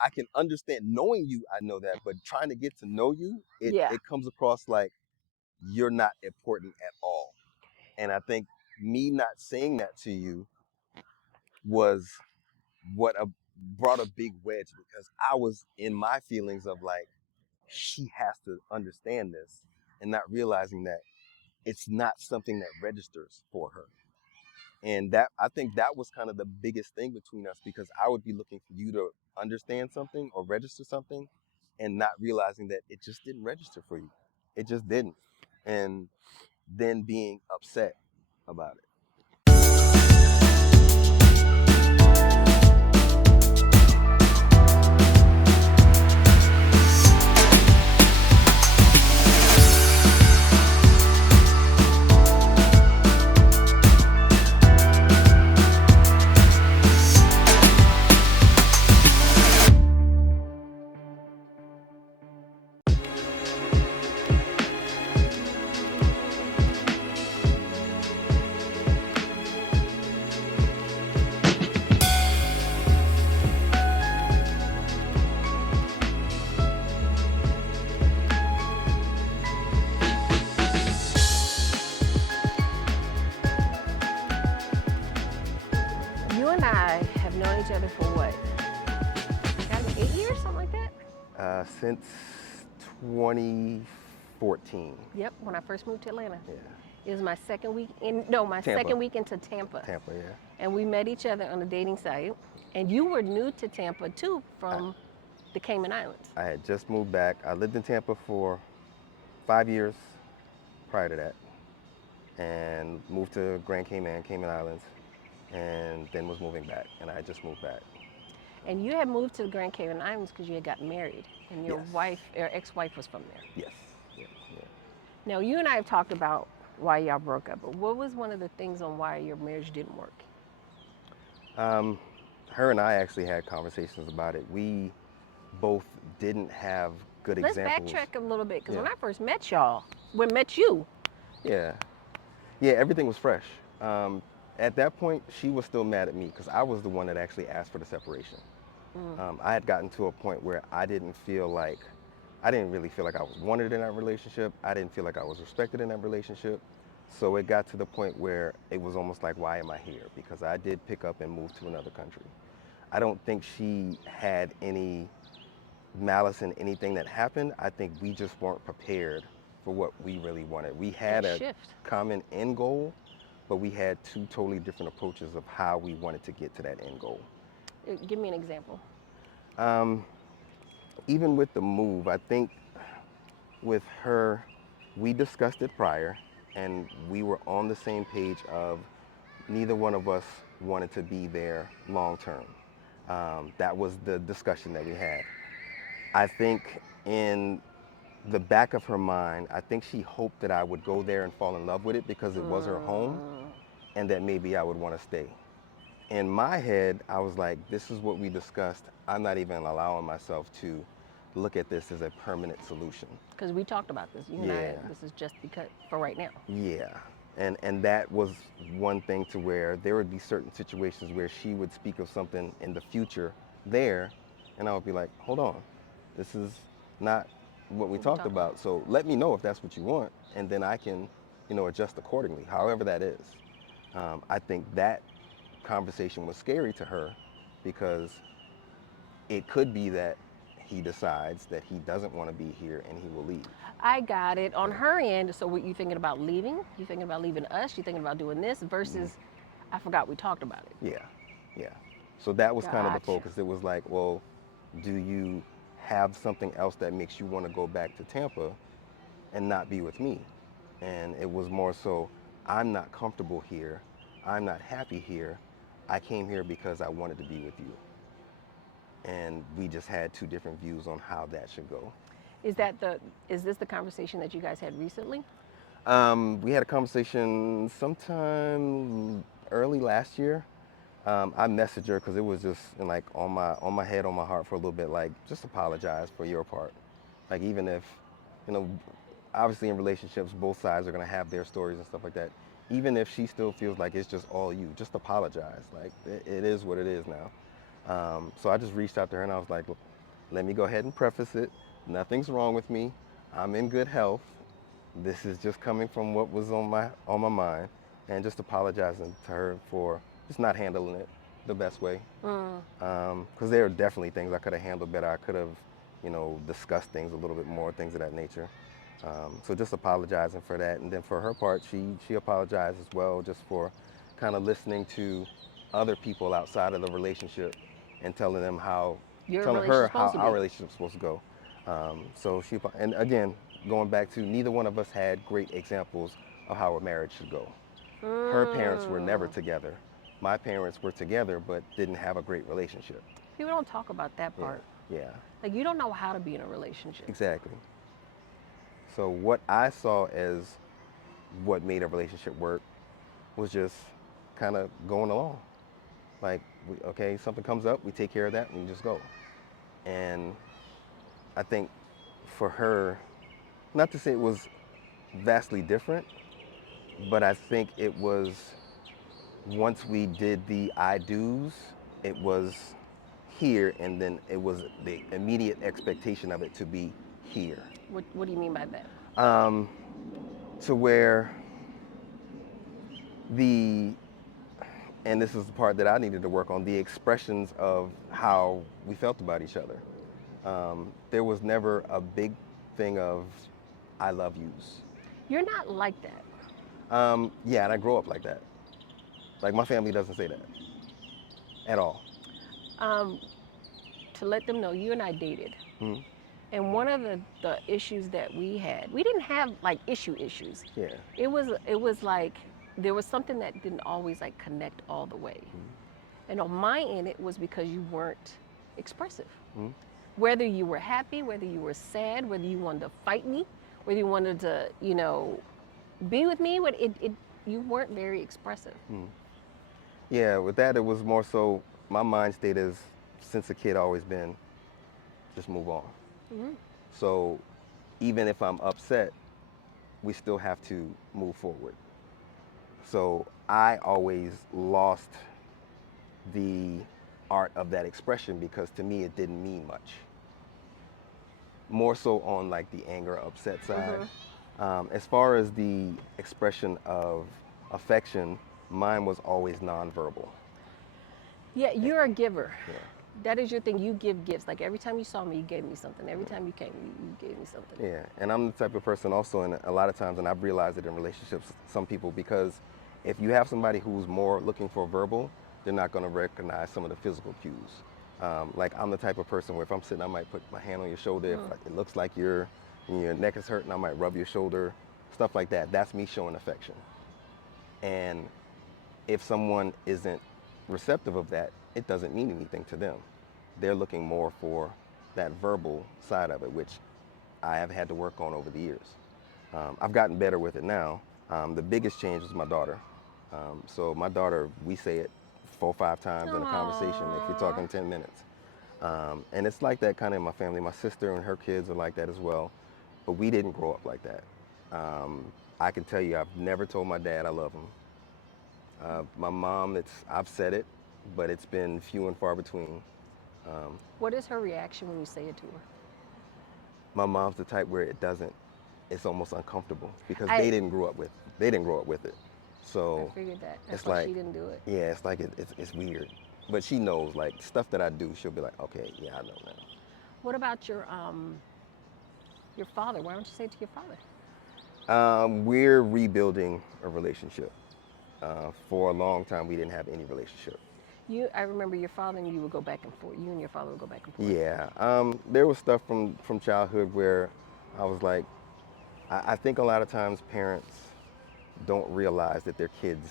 I can understand knowing you, I know that, but trying to get to know you, Yeah. it comes across like you're not important at all. And I think me not saying that to you was what brought a big wedge because I was in my feelings of like she has to understand this and not realizing that it's not something that registers for her. And that I think that was kind of the biggest thing between us because I would be looking for you to understand something or register something and not realizing that it just didn't register for you. It just didn't. And then being upset about it. You and I have known each other for what? Gotta be 8 years, something like that. Since 2014. Yep. When I first moved to Atlanta, Yeah. it was my second week in. No, my Tampa. second week into Tampa, Tampa, yeah. and we met each other on a dating site. And you were new to Tampa too, I, from the Cayman Islands. I had just moved back. I lived in Tampa for 5 years prior to that and moved to Grand Cayman, Cayman Islands, and then was moving back. And I had just moved back. And you had moved to the Grand Cayman Islands because you had got married, and your Yes. wife, or ex-wife, was from there. Yes. Yeah. Now, you and I have talked about why y'all broke up, but what was one of the things on why your marriage didn't work? Yeah. Her and I actually had conversations about it. We both didn't have good Let's examples. backtrack a little bit, because Yeah. when I first met y'all, when met you, Yeah. Yeah, everything was fresh. Um, at that point, she was still mad at me because I was the one that actually asked for the separation. I had gotten to a point where I didn't really feel like I was wanted in that relationship. I didn't feel like I was respected in that relationship. So it got to the point where it was almost like, why am I here? Because I did pick up and move to another country. I don't think she had any malice in anything that happened. I think we just weren't prepared for what we really wanted. We that had a shift. common end goal, but we had two totally different approaches of how we wanted to get to that end goal. Give me an example. Um, Even with the move, I think with her, we discussed it prior and we were on the same page of neither one of us wanted to be there long term. That was the discussion that we had. I think in the back of her mind, I think she hoped that I would go there and fall in love with it because it was her home and that maybe I would want to stay. In my head, I was like, this is what we discussed. I'm not even allowing myself to look at this as a permanent solution. Because we talked about this. You and I, Yeah, this is just because for right now. yeah. And that was one thing to where there would be certain situations where she would speak of something in the future there, and I would be like, hold on, this is not what we What we talked talked about. about. So let me know if that's what you want, and then I can, adjust accordingly, however that is. I think that conversation was scary to her because it could be that he decides that he doesn't want to be here and he will leave. I got it on Yeah. her end. So, what you thinking about leaving? You thinking about leaving us? You thinking about doing this versus? I forgot we talked about it. Yeah, yeah. So that was kind of the Gotcha. focus. It was like, well, do you have something else that makes you want to go back to Tampa and not be with me? And it was more so, I'm not comfortable here. I'm not happy here. I came here because I wanted to be with you. And we just had two different views on how that should go. Is that the? Is this the conversation that you guys had recently? We had a conversation sometime early last year. I messaged her because it was just like on my head, on my heart for a little bit. Like, just apologize for your part. Like, even if, you know, obviously in relationships, both sides are gonna have their stories and stuff like that. Even if she still feels like it's just all you, just apologize. Like, it is what it is now. So I just reached out to her and I was like, let me go ahead and preface it. Nothing's wrong with me. I'm in good health. This is just coming from what was on my mind, and just apologizing to her for just not handling it the best way. Mm. Because there are definitely things I could have handled better. I could have, discussed things a little bit more, things of that nature. So just apologizing for that, and then for her part, she apologized as well, just for kind of listening to other people outside of the relationship and Your telling her relation's how supposed to our be. relationship's supposed to go. And again, going back to neither one of us had great examples of how a marriage should go. Her parents were never Mm. together. My parents were together, but didn't have a great relationship. People don't talk about that Yeah, part. yeah, Like you don't know how to be in a relationship. exactly. So what I saw as what made a relationship work was just kind of going along. Like, okay, something comes up, we take care of that, and we just go. And I think for her, not to say it was vastly different, but I think it was once we did the I do's, it was here, and then it was the immediate expectation of it to be here. What do you mean by that? Um, to where the and this is the part that I needed to work on, the expressions of how we felt about each other. There was never a big thing of I love yous. You're not like that. Yeah, and I grew up like that. Like my family doesn't say that at all. Um, to let them know, you and I dated. Hmm. And one of the issues that we had, we didn't have like issues. Yeah. It was like there was something that didn't always like connect all the way. And on my end, it was because you weren't expressive. Hmm. Whether you were happy, whether you were sad, whether you wanted to fight me, whether you wanted to, be with me, you weren't very expressive. Hmm. Yeah, with that, it was more so my mind state is since a kid always been just move on. Hmm. So even if I'm upset, we still have to move forward. So I always lost the art of that expression because to me it didn't mean much. More so on like the anger, upset side. Hmm. As far as the expression of affection, mine was always nonverbal. Yeah, Eh, you're a giver. Yeah, That is your thing. You give gifts. Like every time you saw me, you gave me something. Every time you came, you gave me something. yeah. And I'm the type of person also, and a lot of times, and I've realized it in relationships, some people, because if you have somebody who's more looking for verbal, they're not going to recognize some of the physical cues. Like I'm the type of person where if I'm sitting, I might put my hand on your shoulder. If Mm. it looks like your neck is hurting, I might rub your shoulder, stuff like that. That's me showing affection. And if someone isn't receptive of that, it doesn't mean anything to them. They're looking more for that verbal side of it, which I have had to work on over the years. I've gotten better with it now. The biggest change was my daughter. So my daughter, we say it 4 or 5 times in a conversation if you're Aww. talking 10 minutes. And it's like that kind of in my family. My sister and her kids are like that as well. But we didn't grow up like that. Um, I can tell you, I've never told my dad I love him. My mom, I've said it, but it's been few and far between. Um, What is her reaction when you say it to her? my mom's the type where it's almost uncomfortable because I they didn't grow up with it. I So figured that. That's it's why like, she didn't do it. yeah, it's like it's weird. But she knows like stuff that I do, she'll be like, okay, yeah, I know What about your father? Why don't you say it to your father? now. We're rebuilding a relationship. For a long time, we didn't have any relationship. I remember your father and you would go back and forth. You and your father would go back and forth. Yeah, there was stuff from childhood where I was like, I think a lot of times parents don't realize that their kids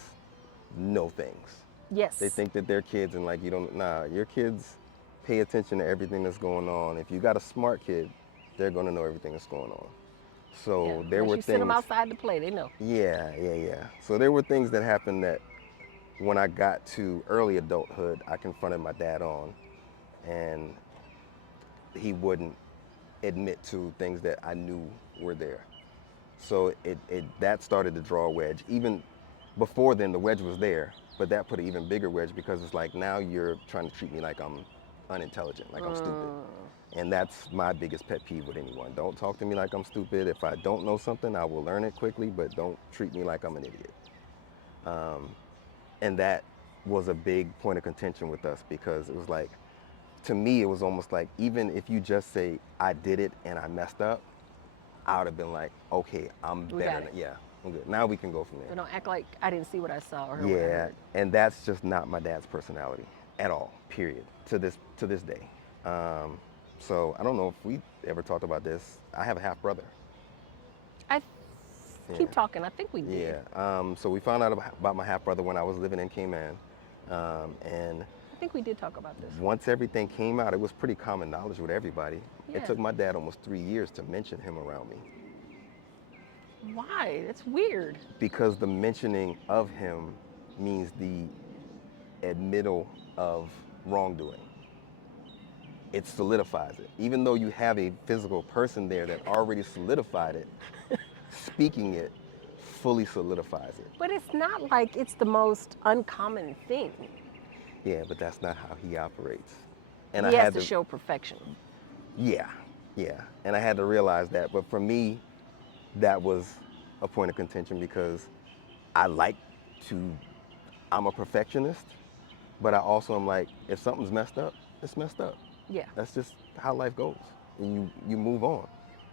know things. They Yes. think that they're kids and like you don't, nah, your kids pay attention to everything that's going on. If you got a smart kid, they're gonna know everything that's going on. Yeah. So there Unless were you send them things, outside to play, they know. yeah. So there were things that happened that when I got to early adulthood, I confronted my dad on, and he wouldn't admit to things that I knew were there. So that started to draw a wedge. Even before then, the wedge was there, But that put an even bigger wedge because it's like now you're trying to treat me like I'm unintelligent, like I'm stupid. And that's my biggest pet peeve with anyone. Don't talk to me like I'm stupid. If I don't know something, I will learn it quickly, but don't treat me like I'm an idiot. And that was a big point of contention with us because it was like, to me, it was almost like even if you just say, I did it and I messed up, I would have been like, okay, I'm We better. got it. Yeah, I'm good. Now we can go from But there. don't act like I didn't see what I saw or heard what I Yeah, heard. and that's just not my dad's personality at all. Period. To this day. So I don't know if we ever talked about this. I have a half brother. I Yeah, keep talking. I think we did. yeah. So we found out about my half brother when I was living in Cayman, and I think we did talk about this. once everything came out, it was pretty common knowledge with everybody. It Yeah. took my dad almost 3 years to mention him around me Why? That's weird. because the mentioning of him means the admittal of wrongdoing. It solidifies it. Even though you have a physical person there that already solidified it, speaking it fully solidifies it. But it's not like it's the most uncommon thing. Yeah, but that's not how he operates. And I He has had to to, show perfection. yeah, yeah. And I had to realize that. But for me, that was a point of contention because I like to, I'm a perfectionist, but I also am like, if something's messed up, it's messed up. Yeah. That's just how life goes. And you move on.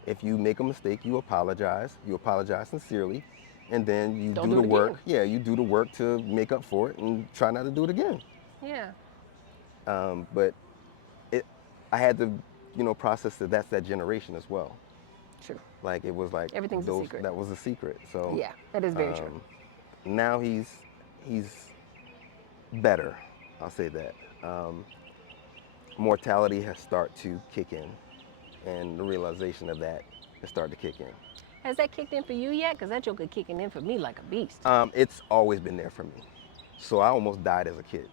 If you make a mistake, you apologize. You apologize sincerely. And then you Don't do do the it work. again. Yeah, you do the work to make up for it and try not to do it again. Yeah. But it, I had to, process that that's that generation as well. True. Like it was like Everything's a those secret. that was a secret. So Yeah, that is very true. now he's better. I'll say that. Mortality has started to kick in, and the realization of that has started to kick in. Has that kicked in for you yet? Because that joker kicking in for me like a beast. It's always been there for me. So I almost died as a kid,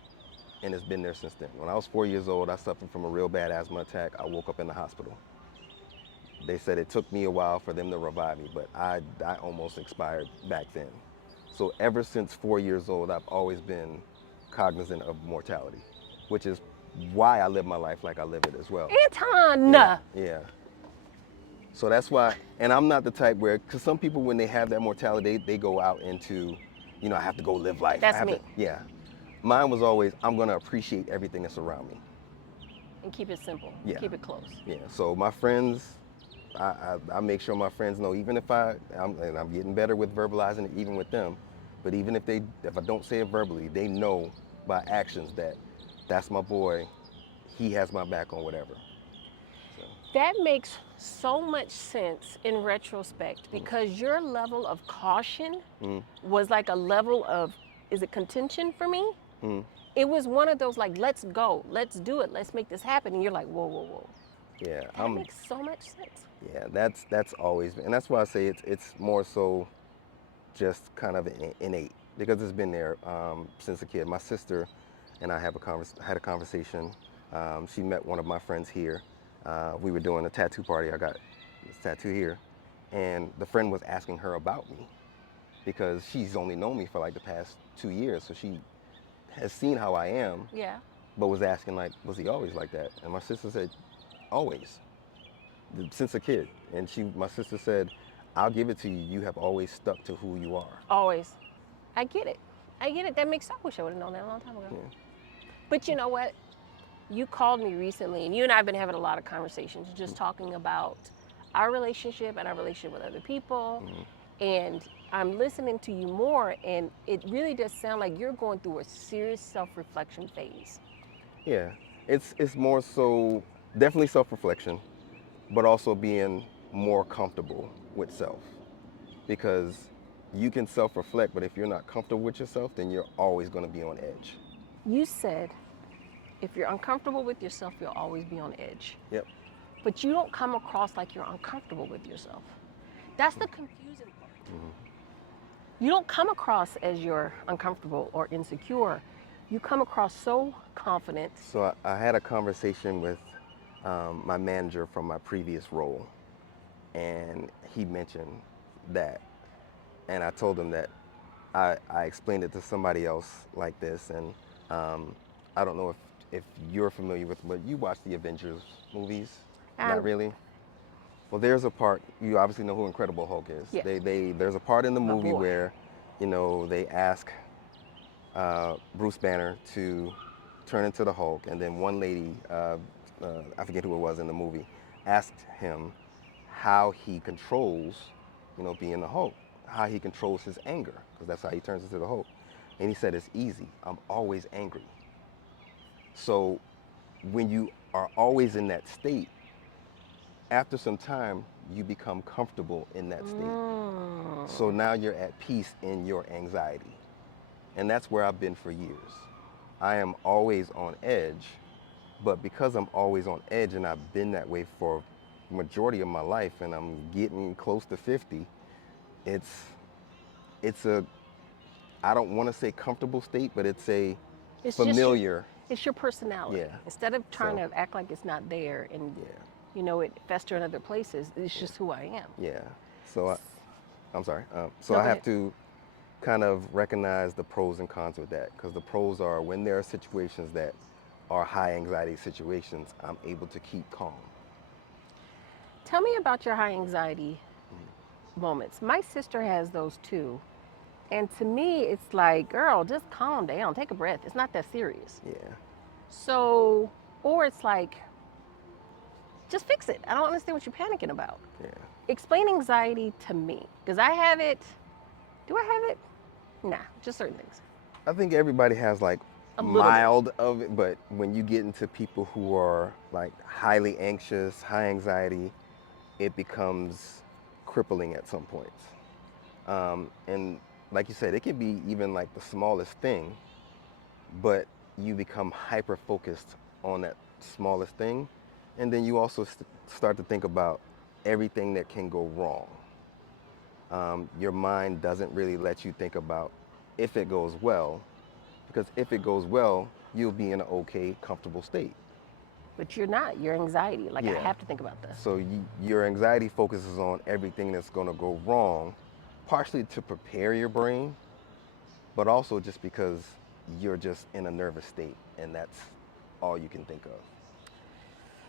and it's been there since then. When I was 4 years old, I suffered from a real bad asthma attack. I woke up in the hospital. They said it took me a while for them to revive me, but I almost expired back then. So ever since 4 years old, I've always been cognizant of mortality, which is why I live my life like I live it as well. Anton! Yeah, yeah. So that's why, and I'm not the type where, because some people when they have that mortality, they go out into, I have to go live life. I That's have me. to, yeah. Mine was always, I'm gonna appreciate everything that's around me. And keep it simple. Yeah. Keep it close. Yeah. So my friends, I make sure my friends know, even if and I'm getting better with verbalizing it, even with them, but even if I don't say it verbally, they know by actions that that's my boy. He has my back on whatever. So, That makes so much sense in retrospect because your level of caution was like a level of, is it contention for me? It was one of those like, let's go, let's do it, let's make this happen. And you're like, whoa, whoa, whoa. yeah, That makes so much sense. yeah, that's always, and that's why I say it's more so just kind of innate because it's been there since a kid. My sister and I had a conversation. She met one of my friends here. We were doing a tattoo party. I got this tattoo here, and the friend was asking her about me because she's only known me for like the past 2 years, so she has seen how I am, Yeah. but was asking like, was he always like that? And my sister said, always, since a kid. And my sister said, I'll give it to you. You have always stuck to who you are. Always. I get it. I get it. That makes, I wish I would have known that a long time ago. Yeah. But you know what? You called me recently, and you and I have been having a lot of conversations, just talking about our relationship and our relationship with other people. And I'm listening to you more, and it really does sound like you're going through a serious self-reflection phase. Yeah, it's more so definitely self-reflection, but also being more comfortable with self, because you can self-reflect, but if you're not comfortable with yourself, then you're always going to be on edge. You said if you're uncomfortable with yourself, you'll always be on edge. Yep. But you don't come across like you're uncomfortable with yourself. That's the confusing part. You don't come across as you're uncomfortable or insecure. You come across so confident. So I had a conversation with my manager from my previous role, and he mentioned that, and I told him that I explained it to somebody else like this, and I don't know if you're familiar with, but you watch the Avengers movies? Not And really. Well, there's a part, you obviously know who Incredible Hulk is. yes, There's a part in the my movie boy. where, they ask Bruce Banner to turn into the Hulk, and then one lady, I forget who it was in the movie, asked him how he controls, being the Hulk, how he controls his anger, because that's how he turns into the Hulk. And he said, it's easy. I'm always angry. So when you are always in that state, after some time, you become comfortable in that state. So Mm. now you're at peace in your anxiety. And that's where I've been for years. I am always on edge, but because I'm always on edge and I've been that way for majority of my life and I'm getting close to 50, it's it's a I don't want to say comfortable state, but it's a It's just familiar. it's your personality. Yeah. Instead of trying So, to act like it's not there and yeah. it fester in other places, it's Yeah. just who I am. Yeah. So I'm sorry. So No, I go have ahead. to kind of recognize the pros and cons with that, because the pros are when there are situations that are high anxiety situations, I'm able to keep calm. Tell me about your high anxiety moments. My sister has those too. And to me, it's like, girl, just calm down, take a breath. It's not that serious. Yeah. So, or it's like, just fix it. I don't understand what you're panicking about. Yeah. Explain anxiety to me, because I have it. Do I have it? Nah, just certain things. I think everybody has like A little bit. mild of it, but when you get into people who are like highly anxious, high anxiety, it becomes crippling at some points. And like you said, it could be even like the smallest thing, but you become hyper focused on that smallest thing. And then you also start to think about everything that can go wrong. Your mind doesn't really let you think about if it goes well, because if it goes well, you'll be in an okay, comfortable state. But you're not. Your anxiety. Like, I Yeah. have to think about this. So your anxiety focuses on everything that's going to go wrong, partially to prepare your brain, but also just because you're just in a nervous state and that's all you can think of.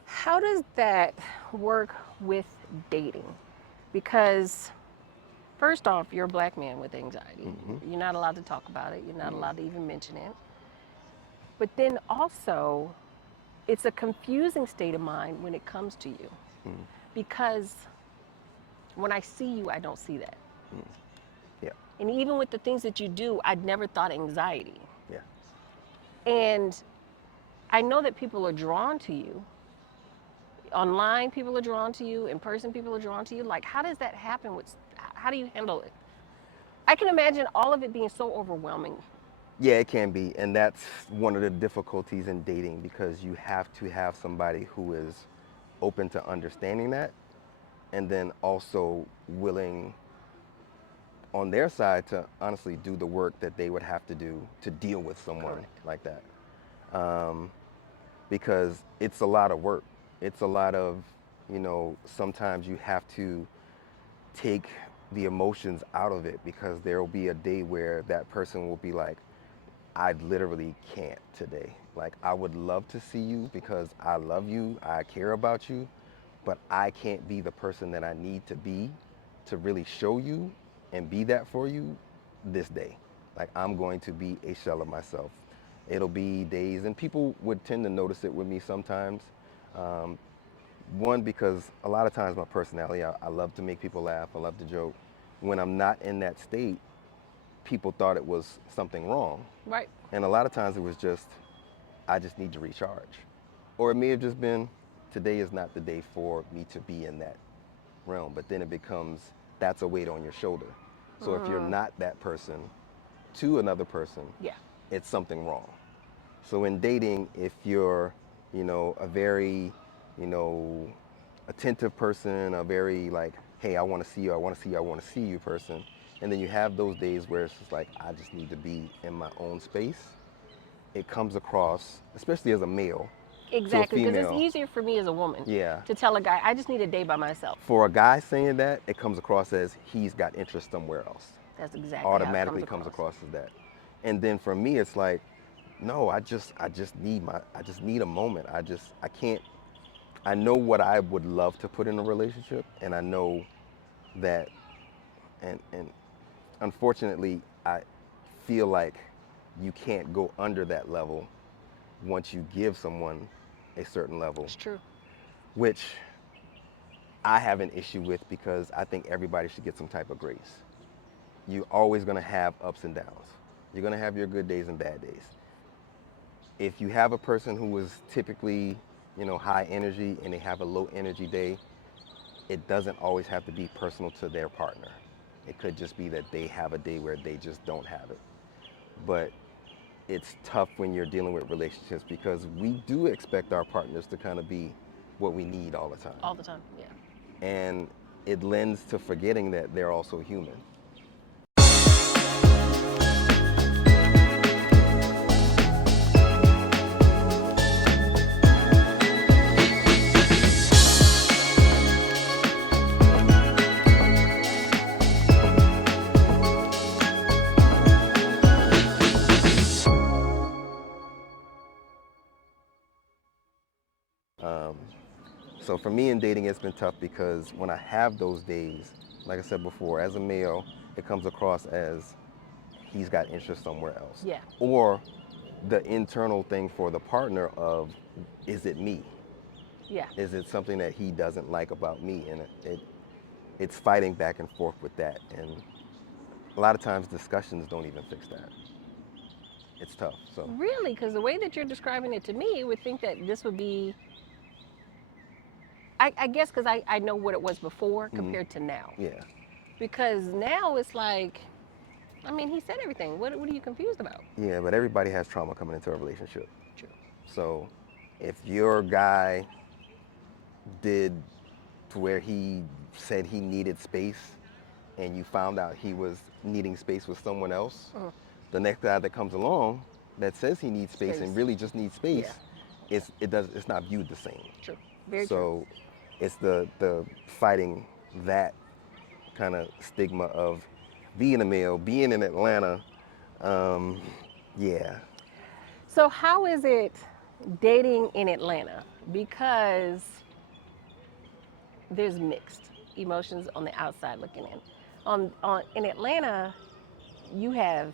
How does that work with dating? Because, first off, you're a black man with anxiety. Hmm. You're not allowed to talk about it, you're not allowed to even mention it. But then also, it's a confusing state of mind when it comes to you. Because when I see you, I don't see that. Yeah, And even with the things that you do, I'd never thought anxiety. yeah. And I know that people are drawn to you. Online, people are drawn to you. In person, people are drawn to you. Like, how does that happen? How do you handle it? I can imagine all of it being so overwhelming. Yeah, it can be. And that's one of the difficulties in dating, because you have to have somebody who is open to understanding that, and then also willing on their side to honestly do the work that they would have to do to deal with someone Correct. like that. Um, because it's a lot of work. It's a lot of, sometimes you have to take the emotions out of it, because there will be a day where that person will be like, I literally can't today. Like, I would love to see you because I love you, I care about you, but I can't be the person that I need to really show you and be that for you this day. Like, I'm going to be a shell of myself. It'll be days, and people would tend to notice it with me sometimes. Um, One, because a lot of times my personality, I love to make people laugh, I love to joke. When I'm not in that state, people thought it was something wrong. Right. And a lot of times it was just, I just need to recharge. Or it may have just been, today is not the day for me to be in that realm. But then it becomes, that's a weight on your shoulder. So if you're not that person to another person, Yeah. it's something wrong. So in dating, if you're, a very, you know, attentive person, a very like, hey, I want to see you, I want to see you, I want to see you person, and then you have those days where it's just like, I just need to be in my own space, it comes across, especially as a male, to a Exactly. Because it's female, easier for me as a woman yeah. to tell a guy, I just need a day by myself. For a guy saying that, it comes across as he's got interest somewhere else. That's exactly how it automatically comes across as that. And then for me, it's like, no, I just need a moment. I can't, I know what I would love to put in a relationship, and I know that, and unfortunately, I feel like you can't go under that level once you give someone a certain level, It's true. which I have an issue with because I think everybody should get some type of grace. You're always going to have ups and downs. You're going to have your good days and bad days. If you have a person who is typically, high energy and they have a low energy day, it doesn't always have to be personal to their partner. It could just be that they have a day where they just don't have it. But it's tough when you're dealing with relationships because we do expect our partners to kind of be what we need all the time. All the time. Yeah. And it lends to forgetting that they're also human. So for me in dating, it's been tough because when I have those days, like I said before, as a male, it comes across as he's got interest somewhere else. Yeah. Or the internal thing for the partner of, is it me? Yeah. Is it something that he doesn't like about me? And it's fighting back and forth with that. And a lot of times discussions don't even fix that. It's tough. So Really, because the way that you're describing it to me, you would think that this would be, I guess, because I know what it was before compared to now. yeah, Because now it's like, I mean, he said everything. What are you confused about? yeah, but everybody has trauma coming into a relationship. True. So if your guy did to where he said he needed space and you found out he was needing space with someone else, the next guy that comes along that says he needs space and Space. really just needs space, it's not viewed the same. True. Very true. So it's the fighting that kind of stigma of being a male, being in Atlanta. Yeah. So how is it dating in Atlanta? Because there's mixed emotions on the outside looking in. On in Atlanta, you have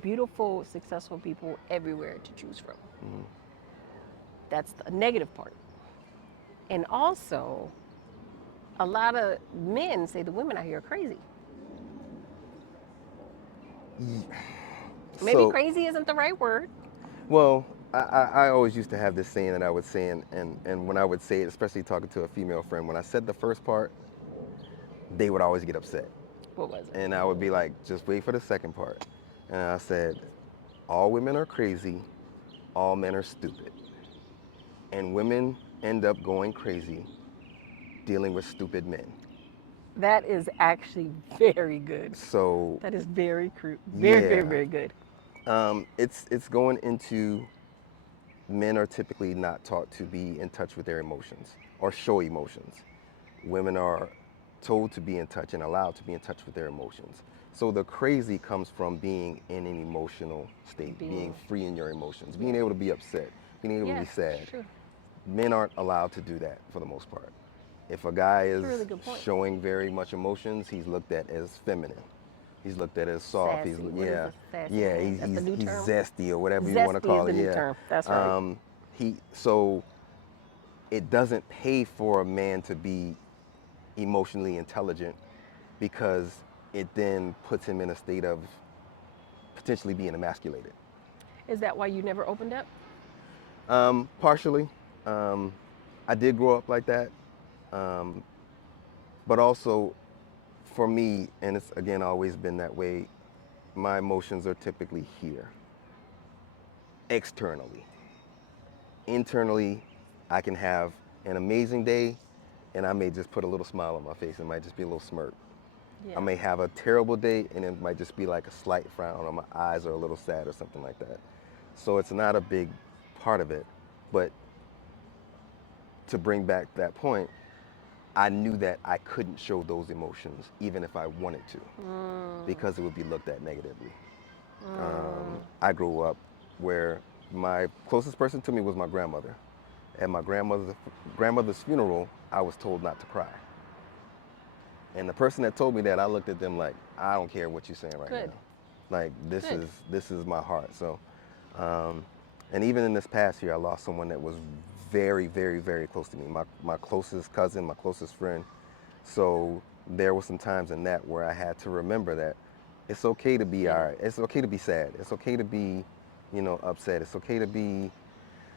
beautiful, successful people everywhere to choose from. That's the negative part. And also, a lot of men say the women out here are crazy. Maybe So, crazy isn't the right word. well, I always used to have this saying that I would say, and when I would say it, especially talking to a female friend, when I said the first part, they would always get upset. What was it? And I would be like, just wait for the second part. And I said, all women are crazy, all men are stupid. And women end up going crazy dealing with stupid men. That is actually very good. So, That is very crude. Very, very, yeah, very good. it's going into men are typically not taught to be in touch with their emotions or show emotions. Women are told to be in touch and allowed to be in touch with their emotions. So the crazy comes from being in an emotional state, being free in your emotions, being able to be upset, being able to be sad. True. Men aren't allowed to do that for the most part. If a guy is Really good point. showing very much emotions, he's looked at as feminine. He's looked at as soft. Sassy. What is Yeah, the sassy yeah. thing? That's the new He's term? zesty or whatever you want to Zesty call is it. the new Yeah. term. That's right. So it doesn't pay for a man to be emotionally intelligent because it then puts him in a state of potentially being emasculated. Is that why you never opened up? Partially, I did grow up like that, but also for me, and it's again always been that way, my emotions are typically here, externally. Internally, I can have an amazing day and I may just put a little smile on my face. It might just be a little smirk. Yeah. I may have a terrible day and it might just be like a slight frown or my eyes are a little sad or something like that. So it's not a big part of it. But to bring back that point, I knew that I couldn't show those emotions even if I wanted to because it would be looked at negatively. I grew up where my closest person to me was my grandmother. At my grandmother's funeral, I was told not to cry. And the person that told me that, I looked at them like, I don't care what you're saying right Good. now. Like Good. this is my heart. So, um, and even in this past year, I lost someone that was very, very, very close to me. My closest cousin, my closest friend. So there were some times in that where I had to remember that it's okay to be all Yeah. right. It's okay to be sad. It's okay to be, upset. It's okay to be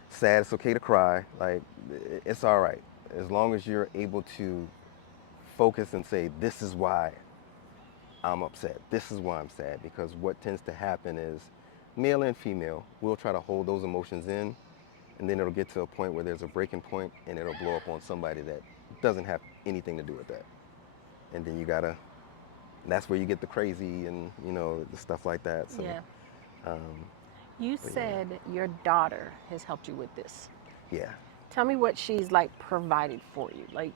sad. It's okay to cry. Like it's all right as long as you're able to focus and say, this is why I'm upset. This is why I'm sad. Because what tends to happen is male and female will try to hold those emotions in, and then it'll get to a point where there's a breaking point and it'll blow up on somebody that doesn't have anything to do with that. And then you gotta, that's where you get the crazy and, the stuff like that. So, Yeah. um, You but yeah, said your daughter has helped you with this. yeah. Tell me what she's like provided for you, like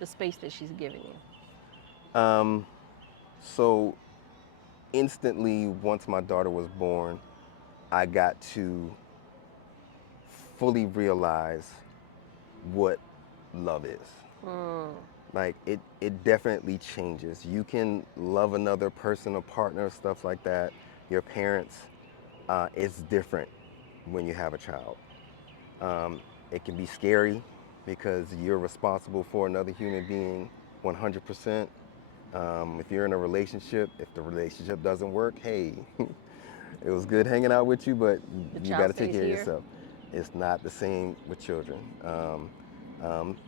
the space that she's given you. Um, so instantly, once my daughter was born, I got to fully realize what love is. Mm, Like it definitely changes. You can love another person, a partner, stuff like that. Your parents, it's different when you have a child. Um, it can be scary because you're responsible for another human being 100%. If you're in a relationship, if the relationship doesn't work, hey, it was good hanging out with you, but the you got child to take stays care of here. yourself. It's not the same with children.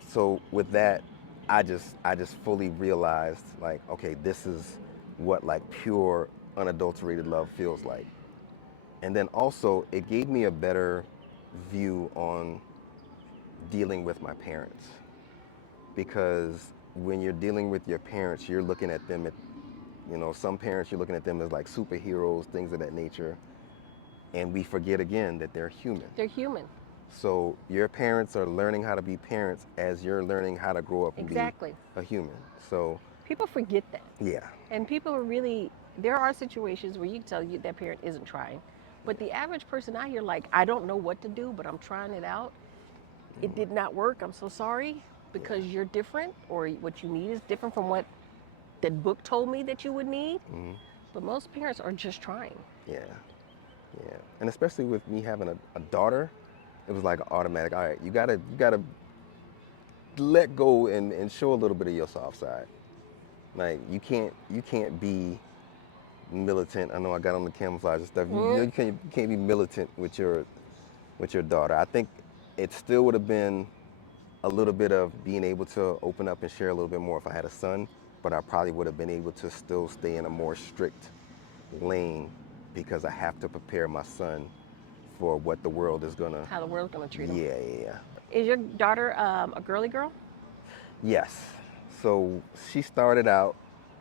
So with that, I just fully realized like, okay, this is what like pure unadulterated love feels like. And then also it gave me a better view on dealing with my parents because when you're dealing with your parents, you're looking at them at, some parents, you're looking at them as like superheroes, things of that nature. And we forget again that they're human. They're human. So your parents are learning how to be parents as you're learning how to grow up and be Exactly. a human. So People forget that. yeah, And people are really, there are situations where you can tell you that parent isn't trying. But the average person out here, like, I don't know what to do, but I'm trying it out. It did not work. I'm so sorry yeah, because you're different or what you need is different from what that book told me that you would need. hmm, But most parents are just trying. yeah, yeah. And especially with me having a daughter, it was like automatic. All right, you gotta let go and show a little bit of your soft side. Like you can't be militant. I know I got on the camouflage and stuff. Mm, You can't be militant with your daughter. I think it still would have been a little bit of being able to open up and share a little bit more if I had a son, but I probably would have been able to still stay in a more strict lane because I have to prepare my son for what the world is gonna. how the world's gonna treat them. Yeah, yeah, yeah. Is your daughter a girly girl? Yes. So she started out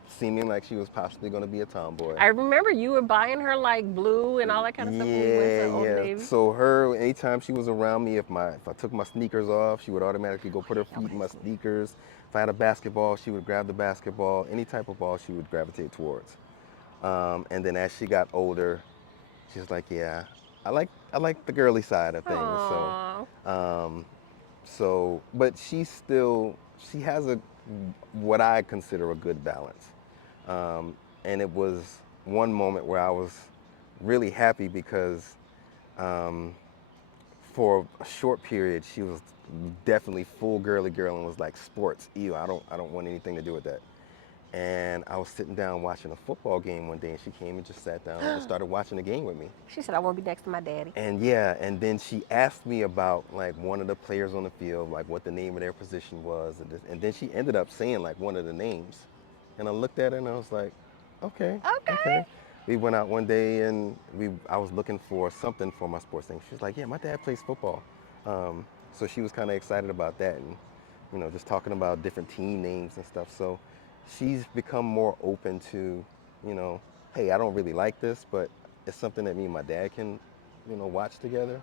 seeming like she was possibly gonna be a tomboy. I remember you were buying her like blue and all that kind of stuff when we went Yeah, to Old yeah. Navy. So her, anytime she was around me, if I took my sneakers off, she would automatically go put her Okay, feet in my okay. sneakers. If I had a basketball, she would grab the basketball. Any type of ball, she would gravitate towards. And then as she got older, she was like, yeah, I like the girly side of things. So, Aww. um, but she has a what I consider a good balance. And it was one moment where I was really happy because um, for a short period she was definitely full girly girl and was like sports. Ew, I don't want anything to do with that. And I was sitting down watching a football game one day, and she came and just sat down and started watching the game with me. She said, I want to be next to my daddy. And yeah, and then she asked me about like one of the players on the field, like what the name of their position was, and then she ended up saying like one of the names, and I looked at her and I was like, okay, okay. Okay. We went out one day and I was looking for something for my sports thing. She was like, yeah, my dad plays football, so she was kind of excited about that, and just talking about different team names and stuff. So she's become more open to, you know, hey, I don't really like this, but it's something that me and my dad can watch together,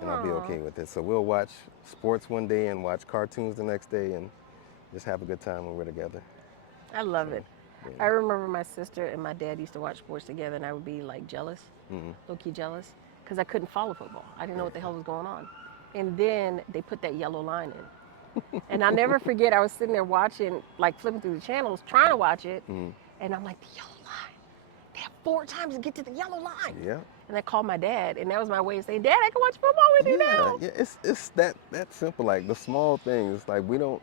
and I'll be Aww. okay with it. So we'll watch sports one day and watch cartoons the next day, and just have a good time when we're together. I love So it. yeah. I remember my sister and my dad used to watch sports together, and I would be like jealous, Hmm. low key jealous, because I couldn't follow football. I didn't know what the Yeah. hell was going on. And then they put that yellow line in. And I'll never forget, I was sitting there watching, like flipping through the channels, trying to watch it. Hmm. And I'm like, the yellow line. They have 4 times to get to the yellow line. Yeah. And I called my dad, and that was my way of saying, Dad, I can watch football with you Yeah. now. Yeah. It's that simple. Like the small things. Like we don't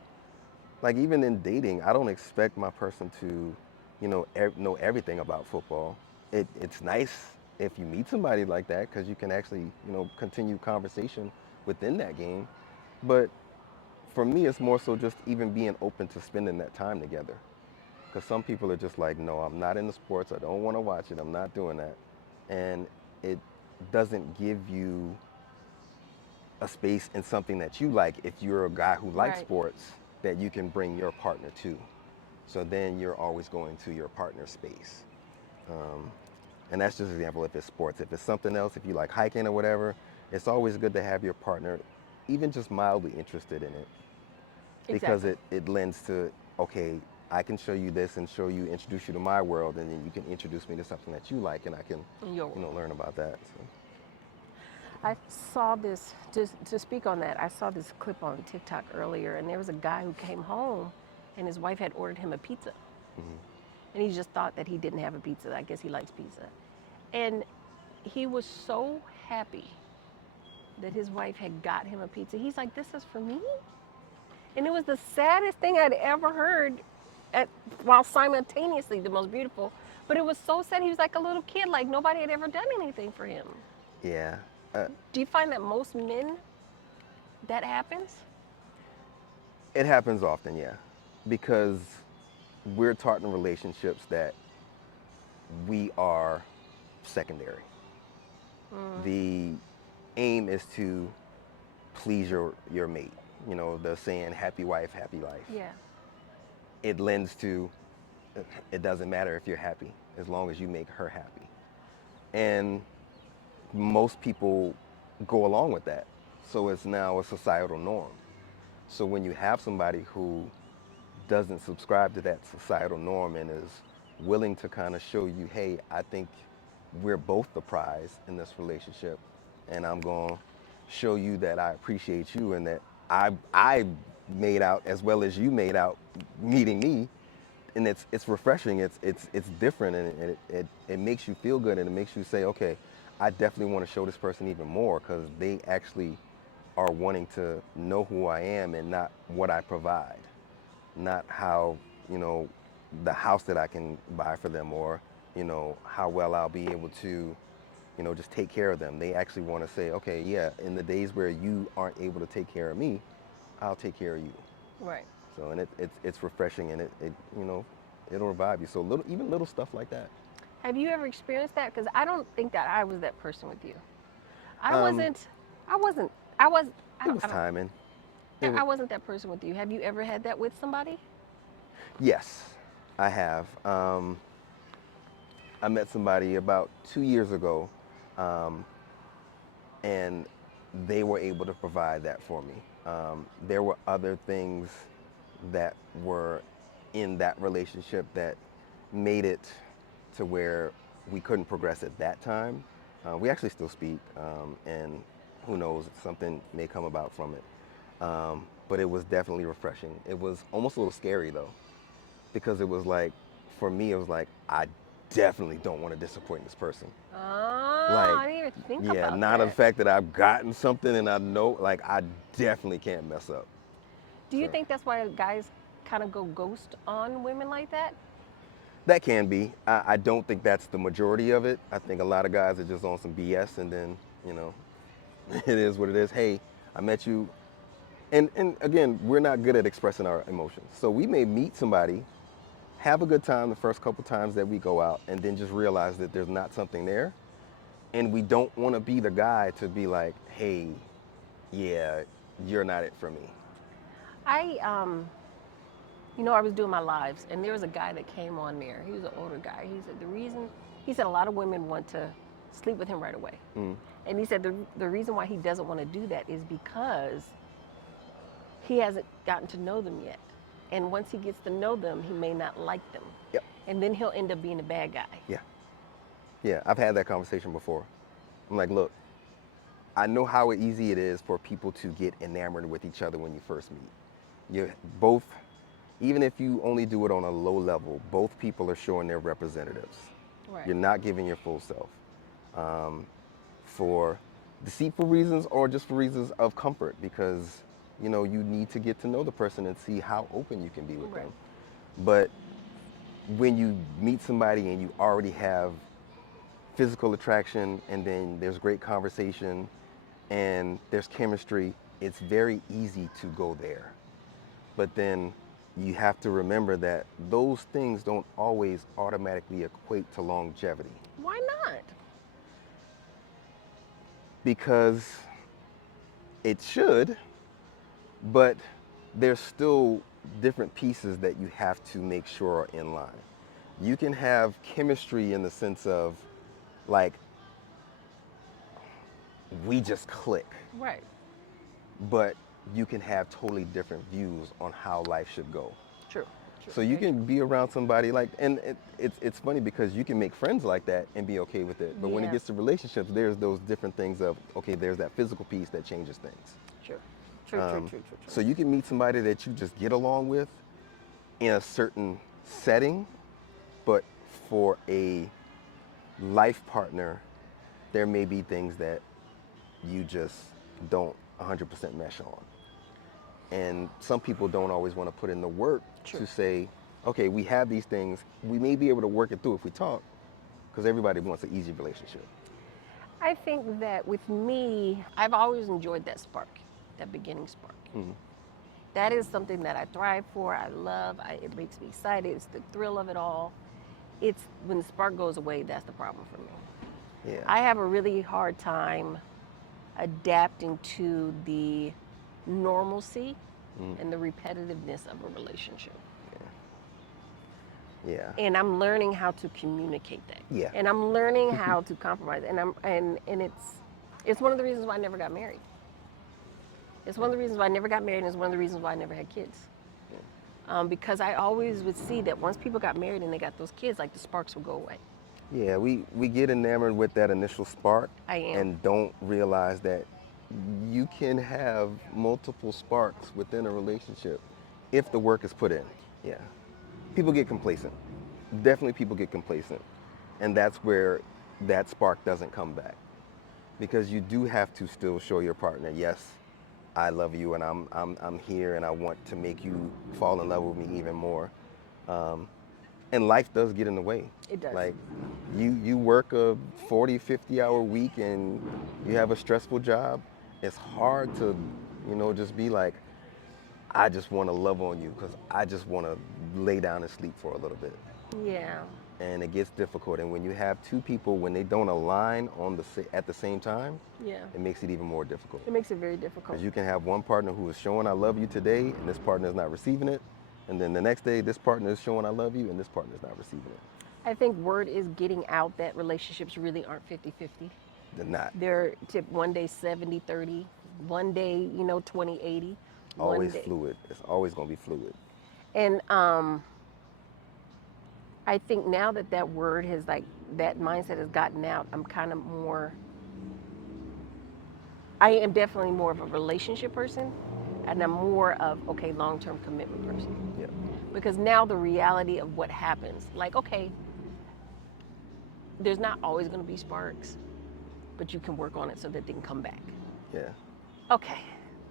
like even in dating. I don't expect my person to, know everything about football. It's nice if you meet somebody like that because you can actually continue conversation within that game. But for me, it's more so just even being open to spending that time together. Because some people are just like, no, I'm not into sports. I don't want to watch it. I'm not doing that. And it doesn't give you a space in something that you like if you're a guy who likes Right. sports that you can bring your partner to. So then you're always going to your partner's space. Um, and that's just an example if it's sports. If it's something else, if you like hiking or whatever, it's always good to have your partner even just mildly interested in it because Exactly. it lends to, okay, I can show you this and introduce you to my world, and then you can introduce me to something that you like, and I can, In your world. learn about that. So, I saw this, to speak on that, I saw this clip on TikTok earlier, and there was a guy who came home and his wife had ordered him a pizza. hmm. And he just thought that he didn't have a pizza. I guess he likes pizza. And he was so happy that his wife had got him a pizza. He's like, This is for me? And it was the saddest thing I'd ever heard, at, while simultaneously the most beautiful. But it was so sad. He was like a little kid, like nobody had ever done anything for him. Yeah, uh, Do you find that most men that happens? it happens often, yeah, because we're taught in relationships that we are secondary. The aim is to please your mate. The saying "happy wife, happy life." Yeah. It lends to it doesn't matter if you're happy as long as you make her happy. And most people go along with that. So it's now a societal norm. So when you have somebody who doesn't subscribe to that societal norm and is willing to kind of show you, hey, I think we're both the prize in this relationship, and I'm going to show you that I appreciate you and that I made out as well as you made out meeting me, and it's refreshing. It's different, and it makes you feel good, and it makes you say, okay, I definitely want to show this person even more because they actually are wanting to know who I am and not what I provide, not how you know the house that I can buy for them or how well I'll be able to just take care of them. They actually want to say, okay, yeah, in the days where you aren't able to take care of me, I'll take care of you. Right. So and it's refreshing and it'll revive you. So even little stuff like that. Have you ever experienced that? Because I don't think that I was that person with you. I Um, wasn't. I wasn't. I was. I it don't. was I don't. timing. It Yeah, was I wasn't that person with you. Have you ever had that with somebody? yes, I have. I met somebody about 2 years ago, um, and they were able to provide that for me. There were other things that were in that relationship that made it to where we couldn't progress at that time. We actually still speak, and who knows, something may come about from it. But it was definitely refreshing. It was almost a little scary though, because it was like, for me, it was like, I definitely don't want to disappoint this person. Oh, Like, I didn't even think yeah, about not the that. fact that I've gotten something and I know, like, I definitely can't mess up. Do you So think that's why guys kind of go ghost on women like that? that can be. I don't think that's the majority of it. I think a lot of guys are just on some BS and then, you know, it is what it is. Hey, I met you. And again, we're not good at expressing our emotions. So we may meet somebody, have a good time the first couple times that we go out, and then just realize that there's not something there. And we don't want to be the guy to be like, hey, yeah, you're not it for me. I I was doing my lives, and there was a guy that came on there. He was an older guy. He said a lot of women want to sleep with him right away. Mm, And he said the reason why he doesn't want to do that is because he hasn't gotten to know them yet. And once he gets to know them, he may not like them. Yep. And then he'll end up being a bad guy. Yeah. Yeah. I've had that conversation before. I'm like, look, I know how easy it is for people to get enamored with each other when you first meet. You both, even if you only do it on a low level, both people are showing their representatives. Right. You're not giving your full self for deceitful reasons or just for reasons of comfort, because you need to get to know the person and see how open you can be with Right. them. But when you meet somebody and you already have physical attraction and then there's great conversation and there's chemistry, it's very easy to go there. But then you have to remember that those things don't always automatically equate to longevity, Why not? because it should, but there's still different pieces that you have to make sure are in line. You can have chemistry in the sense of, like, we just click, Right. but you can have totally different views on how life should go. True. True. So you can be around somebody like, and it's funny because you can make friends like that and be okay with it. But when it Yeah. gets to relationships, there's those different things of, okay, there's that physical piece that changes things. True. True. So you can meet somebody that you just get along with in a certain setting, but for a life partner, there may be things that you just don't 100% mesh on. And some people don't always want to put in the work True. to say, okay, we have these things. We may be able to work it through if we talk, because everybody wants an easy relationship. I think that with me, I've always enjoyed that spark, that beginning spark. Mhm. That is something that I thrive for. I love. It makes me excited. It's the thrill of it all. It's when the spark goes away, that's the problem for me. Yeah. I have a really hard time adapting to the normalcy and the repetitiveness of a relationship. Yeah. And I'm learning how to communicate that. Yeah. And I'm learning how to compromise. And it's one of the reasons why I never got married. It's one of the reasons why I never got married, and it's one of the reasons why I never had kids. Because I always would see that once people got married and they got those kids, like the sparks would go away. Yeah, we get enamored with that initial spark I am. and don't realize that you can have multiple sparks within a relationship if the work is put in. Yeah. People get complacent. Definitely people get complacent. And that's where that spark doesn't come back. Because you do have to still show your partner, yes, I love you and I'm here and I want to make you fall in love with me even more. And life does get in the way. It does. Like you work a 40, 50-hour week and you have a stressful job. It's hard to, just be like, I just want to love on you because I just want to lay down and sleep for a little bit. Yeah. And it gets difficult. And when you have two people, when they don't align at the same time, Yeah. it makes it even more difficult. It makes it very difficult. Because you can have one partner who is showing I love you today and this partner is not receiving it. And then the next day, this partner is showing I love you and this partner is not receiving it. I think word is getting out that relationships really aren't 50-50. They're not. They're one day 70-30, one day, 20-80. Always fluid. It's always going to be fluid. And I think now that word has, like, that mindset has gotten out, I'm kind of more, I am definitely more of a relationship person, and I'm more of, okay, long-term commitment person. Yeah. Because now the reality of what happens, like, okay, there's not always going to be sparks, but you can work on it so that they can come back. Yeah. Okay,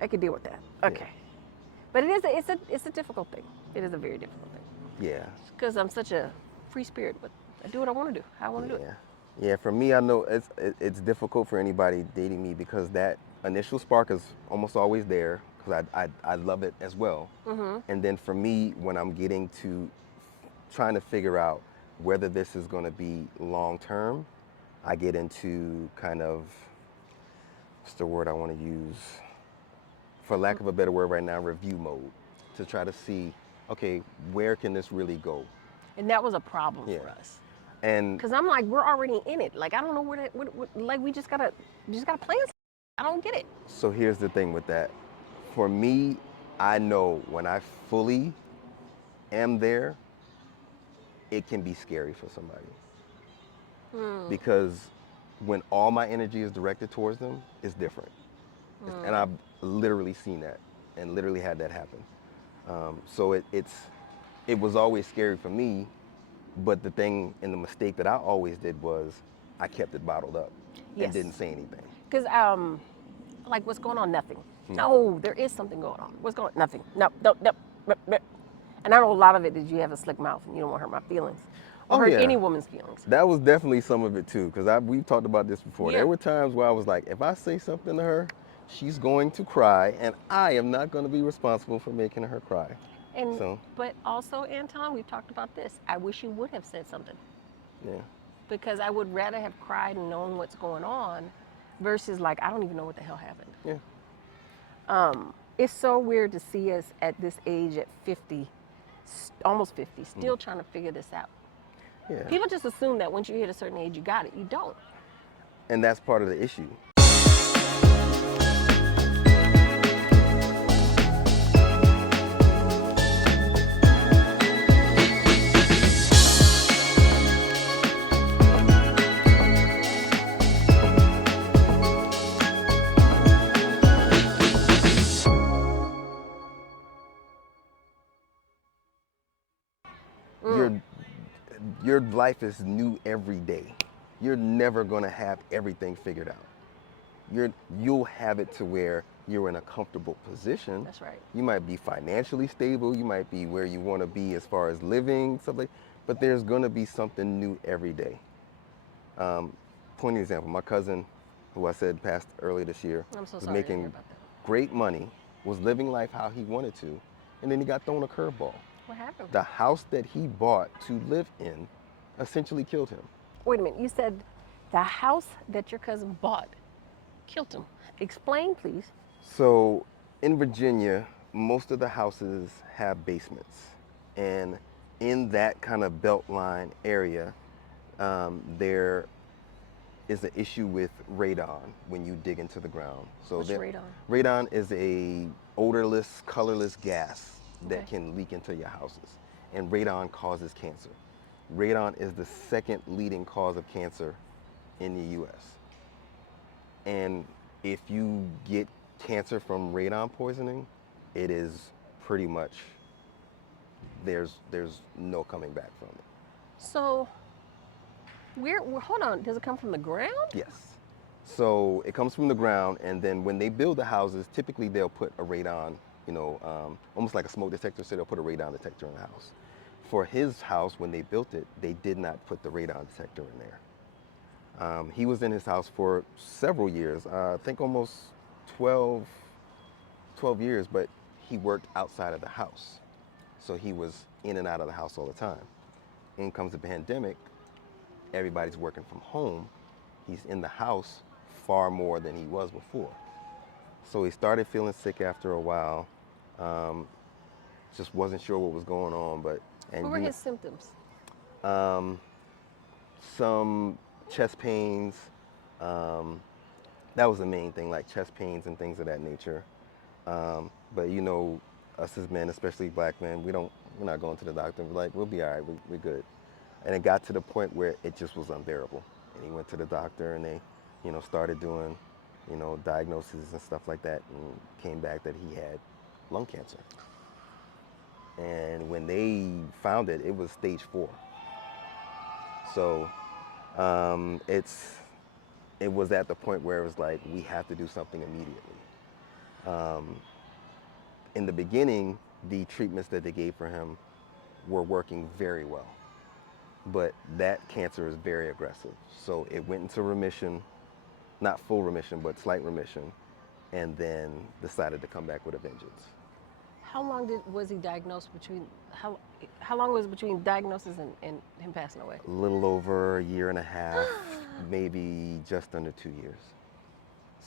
I can deal with that. Okay. Yeah. But it's a difficult thing. It is a very difficult thing. Yeah. Because I'm such a free spirit, but I do what I want to do. How I want to do it. Yeah, for me, I know it's difficult for anybody dating me because that initial spark is almost always there because I love it as well. Mm-hmm. And then for me, when I'm getting to trying to figure out whether this is going to be long term, I get into kind of, what's the word I want to use? For lack of a better word right now, review mode, to try to see, okay, where can this really go? And that was a problem for us. And because I'm like, we're already in it. Like, I don't know what like, we just gotta plan. I don't get it. So here's the thing with that. For me, I know when I fully am there, it can be scary for somebody. Mm. Because when all my energy is directed towards them, it's different. And I've literally seen that and literally had that happen. So it was always scary for me, but the thing and the mistake that I always did was I kept it bottled up and Yes. didn't say anything. Because like what's going on? Nothing. No, there is something going on. What's going on? Nothing. No, no, no. No, no. And I know a lot of it is you have a slick mouth and you don't want to hurt my feelings or Oh hurt yeah, any woman's feelings. that was definitely some of it too, because we've talked about this before. Yeah. There were times where I was like, if I say something to her, she's going to cry, and I am not going to be responsible for making her cry. And So but also, Anton, we've talked about this. I wish you would have said something yeah, because I would rather have cried and known what's going on versus like I don't even know what the hell happened. yeah, It's so weird to see us at this age at 50, almost 50, still trying to figure this out. yeah. People just assume that once you hit a certain age, you got it. You don't. And that's part of the issue. Your your life is new every day. You're never going to have everything figured out. You'll have it to where you're in a comfortable position. That's right. You might be financially stable. You might be where you want to be as far as living, stuff like. But there's going to be something new every day. Point of example, my cousin, who I said passed early this year, I'm so was sorry to hear making about that. great money, was living life how he wanted to, and then he got thrown a curveball. What happened? The house that he bought to live in essentially killed him. Wait a minute. You said the house that your cousin bought killed him. Explain, please. So in Virginia, most of the houses have basements. And in that kind of beltline area, there is an issue with radon when you dig into the ground. So What's radon? Radon is a odorless, colorless gas that Okay. can leak into your houses. And radon causes cancer. Radon is the second leading cause of cancer in the US. And if you get cancer from radon poisoning, it is pretty much there's no coming back from it. So, hold on. Does it come from the ground? Yes. So it comes from the ground, and then when they build the houses, typically they'll put a radon, almost like a smoke detector, so they'll put a radon detector in the house. For his house, when they built it, they did not put the radon detector in there. He was in his house for several years, I think almost 12 years, but he worked outside of the house. So he was in and out of the house all the time. In comes the pandemic, everybody's working from home. He's in the house far more than he was before. So he started feeling sick after a while. Just wasn't sure what was going on, but What were his symptoms? some chest pains. That was the main thing, like chest pains and things of that nature. But us as men, especially black men, we're not going to the doctor. We're like, we'll be all right, we're good. And it got to the point where it just was unbearable. And he went to the doctor, and they, started doing, diagnoses and stuff like that, and came back that he had lung cancer. And when they found it, it was stage 4. So it was at the point where it was like, we have to do something immediately. In the beginning, the treatments that they gave for him were working very well. But that cancer is very aggressive. So it went into remission, not full remission, but slight remission, and then decided to come back with a vengeance. How long was he diagnosed between? How long was it between diagnosis and him passing away? A little over a year and a half, maybe just under 2 years.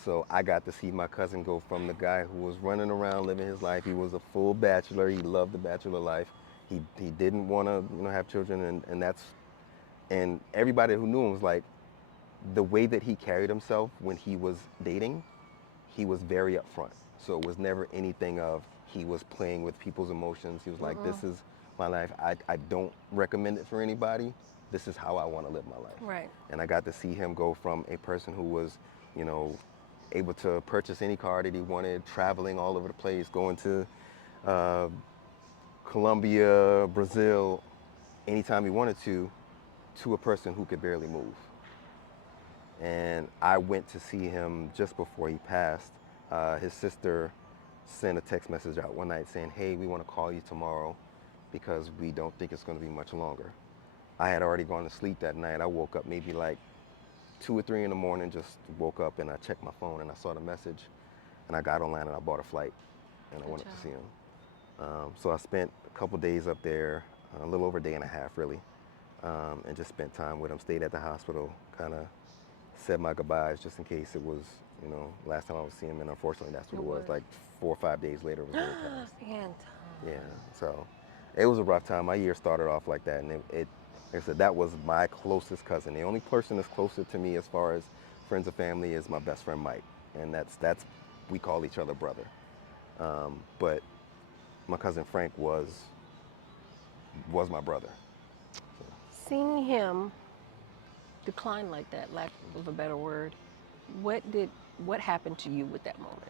So I got to see my cousin go from the guy who was running around living his life. He was a full bachelor. He loved the bachelor life. He didn't want to have children, and everybody who knew him was like, the way that he carried himself when he was dating, he was very upfront. So it was never anything of he was playing with people's emotions. He was like, this is my life. I don't recommend it for anybody. This is how I want to live my life. Right. And I got to see him go from a person who was, you know, able to purchase any car that he wanted, traveling all over the place, going to uh, Colombia, Brazil, anytime he wanted to a person who could barely move. And I went to see him just before he passed. His sister sent a text message out one night saying, hey, we want to call you tomorrow because we don't think it's going to be much longer. I had already gone to sleep that night. I woke up maybe like 2 or 3 in the morning, just woke up and I checked my phone and I saw the message and I got online and I bought a flight and I went up to see him. So I spent a couple days up there, a little over a day and a half really, and just spent time with him, stayed at the hospital, kind of said my goodbyes just in case it was, you know, last time I was seeing him, and unfortunately that's what it was. Like 4 or 5 days later it was when he passed. Anton. Yeah, so it was a rough time. My year started off like that, and it like I said, that was my closest cousin. The only person that's closer to me as far as friends and family is my best friend Mike, and that's we call each other brother. But my cousin Frank was my brother. Seeing him decline like that, lack of a better word, what happened to you with that moment?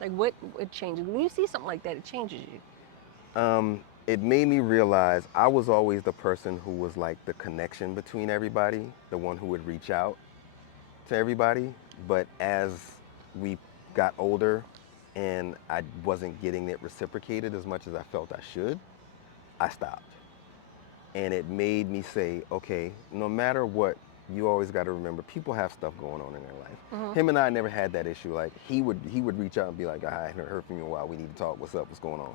Like what changes when you see something like that? It changes you. It made me realize I was always the person who was like the connection between everybody, the one who would reach out to everybody. But as we got older and I wasn't getting it reciprocated as much as I felt I should, I stopped. And it made me say, okay, no matter what, you always got to remember people have stuff going on in their life. Him and I never had that issue. Like he would reach out and be like, I haven't heard from you in a while. We need to talk. What's up? What's going on?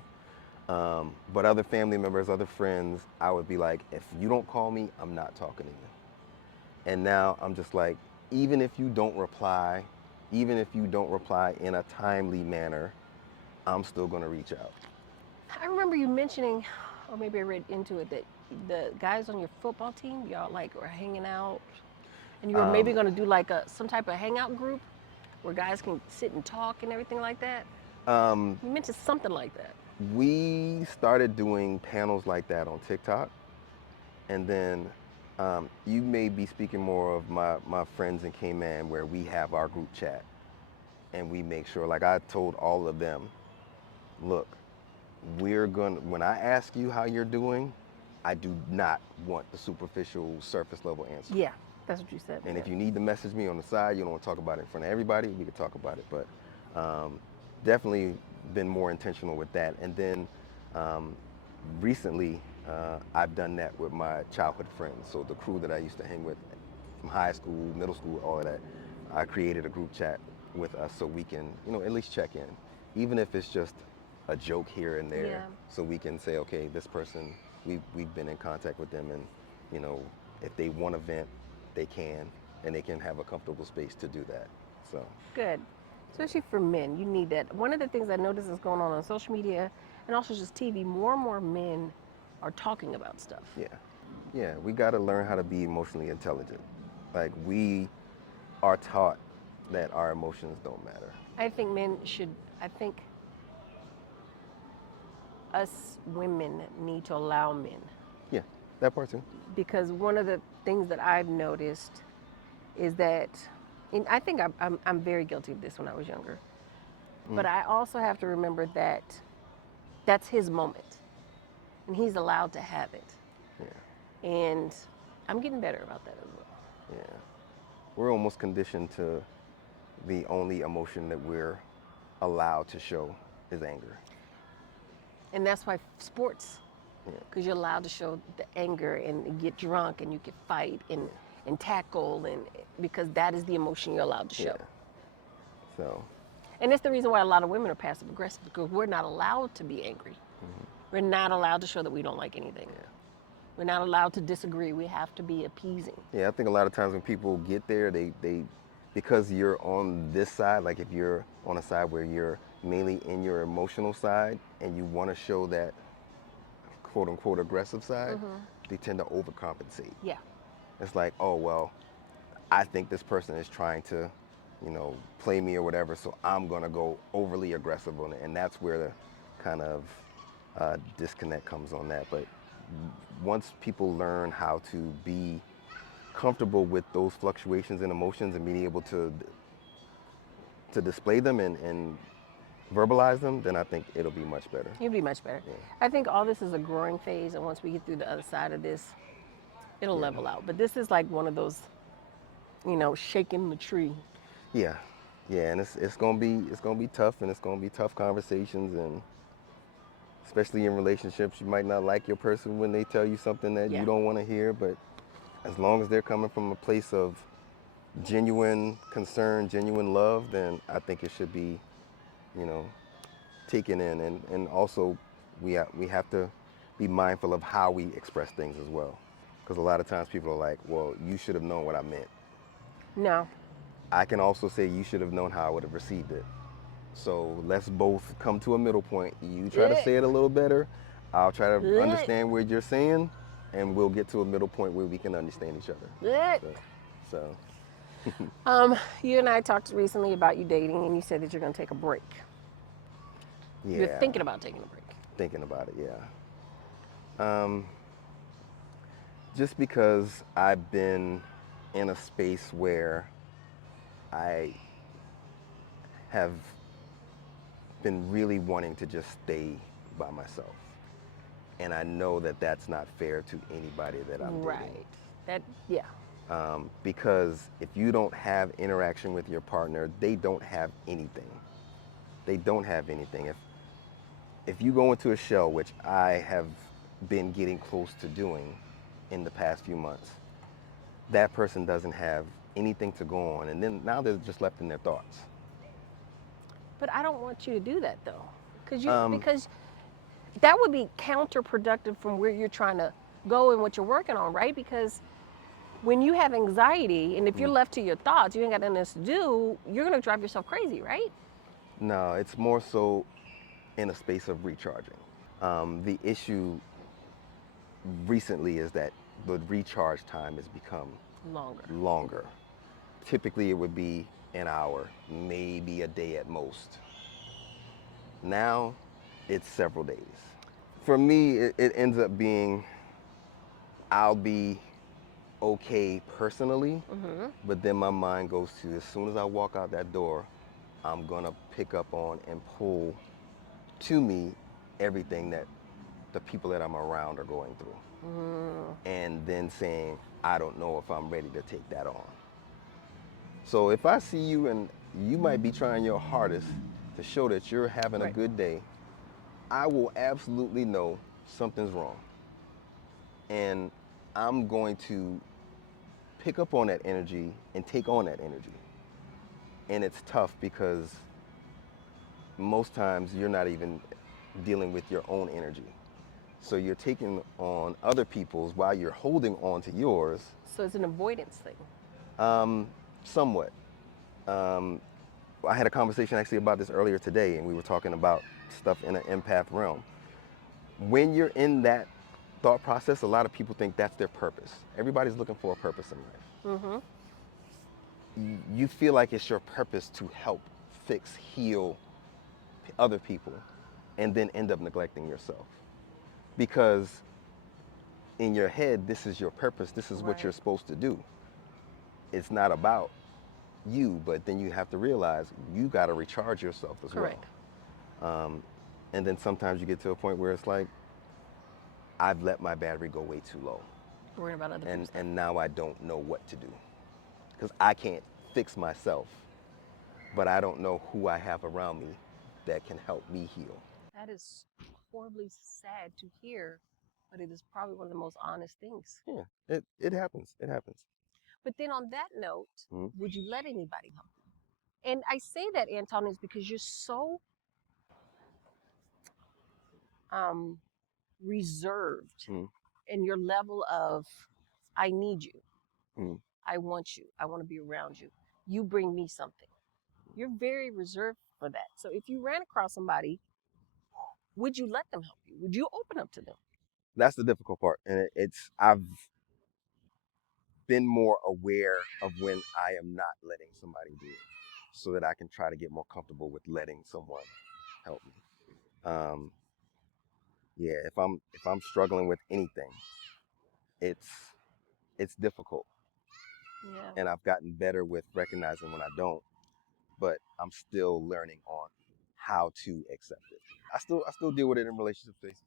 But other family members, other friends, I would be like, if you don't call me, I'm not talking to you. And now I'm just like, even if you don't reply, even if you don't reply in a timely manner, I'm still gonna reach out. I remember you mentioning, or maybe I read into it, that the guys on your football team, y'all like were hanging out, and you were maybe going to do like some type of hangout group where guys can sit and talk and everything like that. You mentioned something like that. We started doing panels like that on TikTok, and then you may be speaking more of my friends in Cayman, where we have our group chat, and we make sure, like I told all of them, look, when I ask you how you're doing, I do not want the superficial surface level answer. Yeah, that's what you said. And if you need to message me on the side, you don't want to talk about it in front of everybody, we can talk about it. But definitely been more intentional with that. And then recently, I've done that with my childhood friends. So the crew that I used to hang with from high school, middle school, all of that, I created a group chat with us so we can, you know, at least check in, even if it's just a joke here and there, so we can say, okay, this person, we've been in contact with them, and you know, if they want to vent, they can, and they can have a comfortable space to do that. So good, especially for men, you need that. One of the things I notice is going on social media and also just TV. More and more men are talking about stuff. Yeah, we got to learn how to be emotionally intelligent. Like we are taught that our emotions don't matter. I think men should. I think us women need to allow men. Yeah, that part too. Because one of the things that I've noticed is that, and I think I'm very guilty of this when I was younger, but I also have to remember that that's his moment, and he's allowed to have it. Yeah. And I'm getting better about that as well. Yeah. We're almost conditioned to the only emotion that we're allowed to show is anger. And that's why sports, because you're allowed to show the anger and get drunk and you can fight and tackle, and because that is the emotion you're allowed to show. So. And it's the reason why a lot of women are passive aggressive, because we're not allowed to be angry. We're not allowed to show that we don't like anything. We're not allowed to disagree. We have to be appeasing. Yeah, I think a lot of times when people get there, they because you're on this side, like if you're on a side where you're mainly in your emotional side and you want to show that quote unquote aggressive side, they tend to overcompensate. Yeah. It's like, oh, well, I think this person is trying to, you know, play me or whatever, so I'm going to go overly aggressive on it. And that's where kind of disconnect comes on that. But once people learn how to be comfortable with those fluctuations in emotions and being able to display them and verbalize them, then I think it'll be much better. You'll be much better. Yeah. I think all this is a growing phase, and once we get through the other side of this, it'll Yeah. level out. But this is like one of those, shaking the tree. Yeah, yeah, and it's gonna be tough, and it's gonna be tough conversations, and especially in relationships, you might not like your person when they tell you something that Yeah. you don't want to hear, but as long as they're coming from a place of genuine concern, genuine love, then I think it should be, you know, taken in, and also we have to be mindful of how we express things as well, because a lot of times people are like, well, you should have known what I meant. No. I can also say you should have known how I would have received it. So let's both come to a middle point. You try to Eh, say it a little better. I'll try to eh, understand what you're saying, and we'll get to a middle point where we can understand each other. eh. So You and I talked recently about you dating, and you said that you're going to take a break. You're yeah, thinking about taking a break. thinking about it, yeah. Just because I've been in a space where I have been really wanting to just stay by myself. And I know that that's not fair to anybody that I'm dating. Right. That, yeah. Because if you don't have interaction with your partner, they don't have anything. They don't have anything. If you go into a shell, which I have been getting close to doing in the past few months, that person doesn't have anything to go on, and then now they're just left in their thoughts. But I don't want you to do that though, Um, because that would be counterproductive from where you're trying to go and what you're working on, right? Because when you have anxiety and if you're left to your thoughts, you ain't got nothing else to do, you're gonna drive yourself crazy, right? no, it's more so in a space of recharging. The issue recently is that the recharge time has become Longer. longer. Typically, it would be an hour, maybe a day at most. Now, it's several days. For me, it ends up being I'll be okay personally, but then my mind goes to as soon as I walk out that door, I'm gonna pick up on and pull to me everything that the people that I'm around are going through. And then saying, I don't know if I'm ready to take that on. So if I see you and you might be trying your hardest to show that you're having a Right. good day, I will absolutely know something's wrong. And I'm going to pick up on that energy and take on that energy. And it's tough because most times you're not even dealing with your own energy. So you're taking on other people's while you're holding on to yours, So it's an avoidance thing. somewhat. Um, I had a conversation actually about this earlier today, and we were talking about stuff in an empath realm. When you're in that thought process, a lot of people think that's their purpose. Everybody's looking for a purpose in life. You feel like it's your purpose to help fix, heal other people, and then end up neglecting yourself. Because in your head, this is your purpose, this is what Right. you're supposed to do. It's not about you, but then you have to realize you got to recharge yourself as Correct. well. And then sometimes you get to a point where it's like, I've let my battery go way too low. Worrying about other people's stuff. And now I don't know what to do. Because I can't fix myself, but I don't know who I have around me that can help me heal. That is horribly sad to hear, but it is probably one of the most honest things. Yeah, it happens. It happens. But then on that note, Mhm. would you let anybody help you? And I say that, Anton, is because you're so um, reserved Mhm. in your level of, I need you. Mhm. I want you. I want to be around you. You bring me something. You're very reserved for that. So if you ran across somebody, would you let them help you? Would you open up to them? That's the difficult part, and I've been more aware of when I am not letting somebody do it, so that I can try to get more comfortable with letting someone help me. Um, yeah, if I'm struggling with anything, it's it's difficult, Yeah. and I've gotten better with recognizing when I don't, but I'm still learning on how to accept it. I still deal with it in relationship spaces.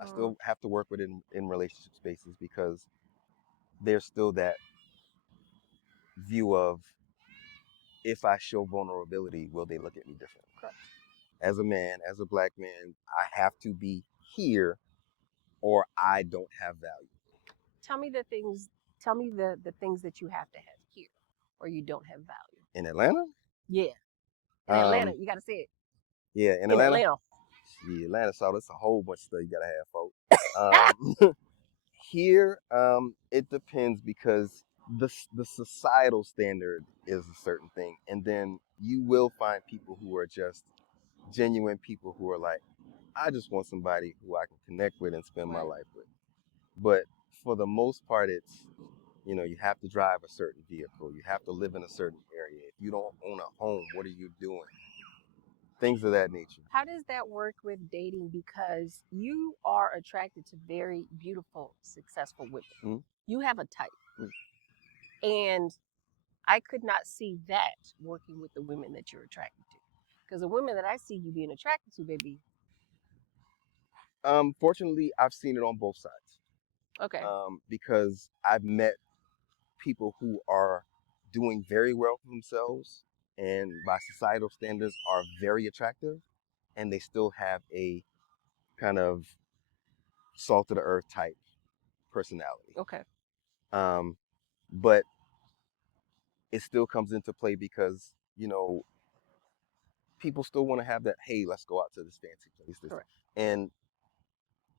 I Mm, still have to work with it in relationship spaces because there's still that view of, if I show vulnerability, will they look at me different? correct. As a man, as a black man, I have to be here or I don't have value. Tell me the things. Tell me the things that you have to have here, or you don't have value. In Atlanta, Yeah. In Atlanta, um, you got to say it. yeah, in In Atlanta, Atlanta. yeah, Atlanta, so that's a whole bunch of stuff you gotta have, folks. Here, it depends because the societal standard is a certain thing, and then you will find people who are just genuine people who are like, I just want somebody who I can connect with and spend my Right. life with. But for the most part, it's, you have to drive a certain vehicle, you have to live in a certain area. If you don't own a home, what are you doing? Things of that nature. How does that work with dating? Because you are attracted to very beautiful, successful women. Mhm. You have a type. Mhm. And I could not see that working with the women that you're attracted to. Because the women that I see you being attracted to, baby, Fortunately, I've seen it on both sides, okay, because I've met people who are doing very well for themselves and by societal standards are very attractive, and they still have a kind of salt of the earth type personality. okay, Um, but it still comes into play because, people still want to have that, hey, let's go out to this fancy place. correct. And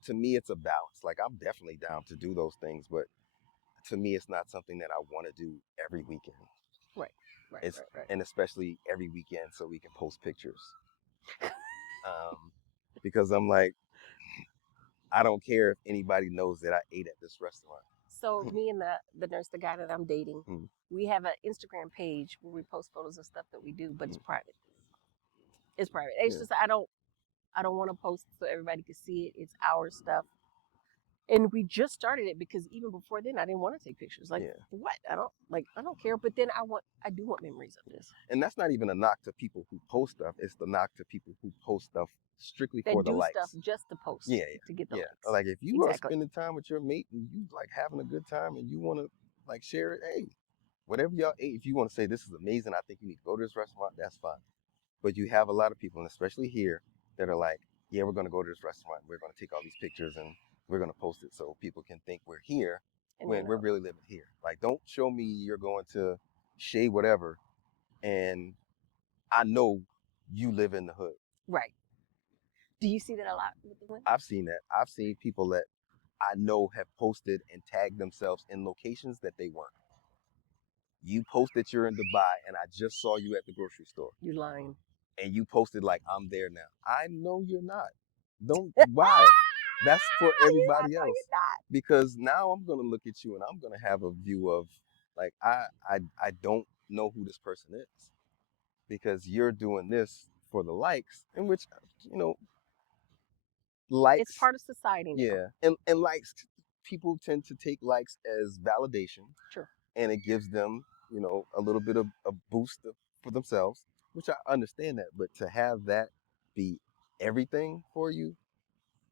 to me, it's a balance. Like, I'm definitely down to do those things, but to me, it's not something that I want to do every weekend. Right, right, It's, right, right. and especially every weekend so we can post pictures. Because I'm like, I don't care if anybody knows that I ate at this restaurant. So me and the nurse, the guy that I'm dating, Mm, we have an Instagram page where we post photos of stuff that we do, but it's mm, private. It's private. It's yeah, just I don't want to post so everybody can see it. It's our stuff. And we just started it because even before then I didn't want to take pictures. Like, yeah. what? I don't care. But then I do want memories of this. And that's not even a knock to people who post stuff. It's the knock to people who post stuff strictly for That the do stuff likes. just to post Yeah, to get the yeah, yeah. likes. Like, if you are Exactly. spending time with your mate and you like having a good time and you want to like share it, hey, whatever y'all ate, if you want to say this is amazing, I think you need to go to this restaurant, that's fine. But you have a lot of people, and especially here, that are like, yeah, we're going to go to this restaurant, we're going to take all these pictures and we're going to post it so people can think we're here And when then we're really living here. Like, don't show me you're going to Shea whatever and I know you live in the hood. right. Do you see that a lot with the women? I've seen that. I've seen people that I know have posted and tagged themselves in locations that they weren't. You posted you're in Dubai and I just saw you at the grocery store. You lying. And you posted like, I'm there now. I know you're not. Don't, why? That's for You everybody know else. you're not. Because now I'm gonna look at you and I'm gonna have a view of like, I don't know who this person is. Because you're doing this for the likes, in which, you know, It's likes, part of society now. yeah. And likes, people tend to take likes as validation, Sure. and it gives them, a little bit of a boost for themselves, which I understand that. But to have that be everything for you,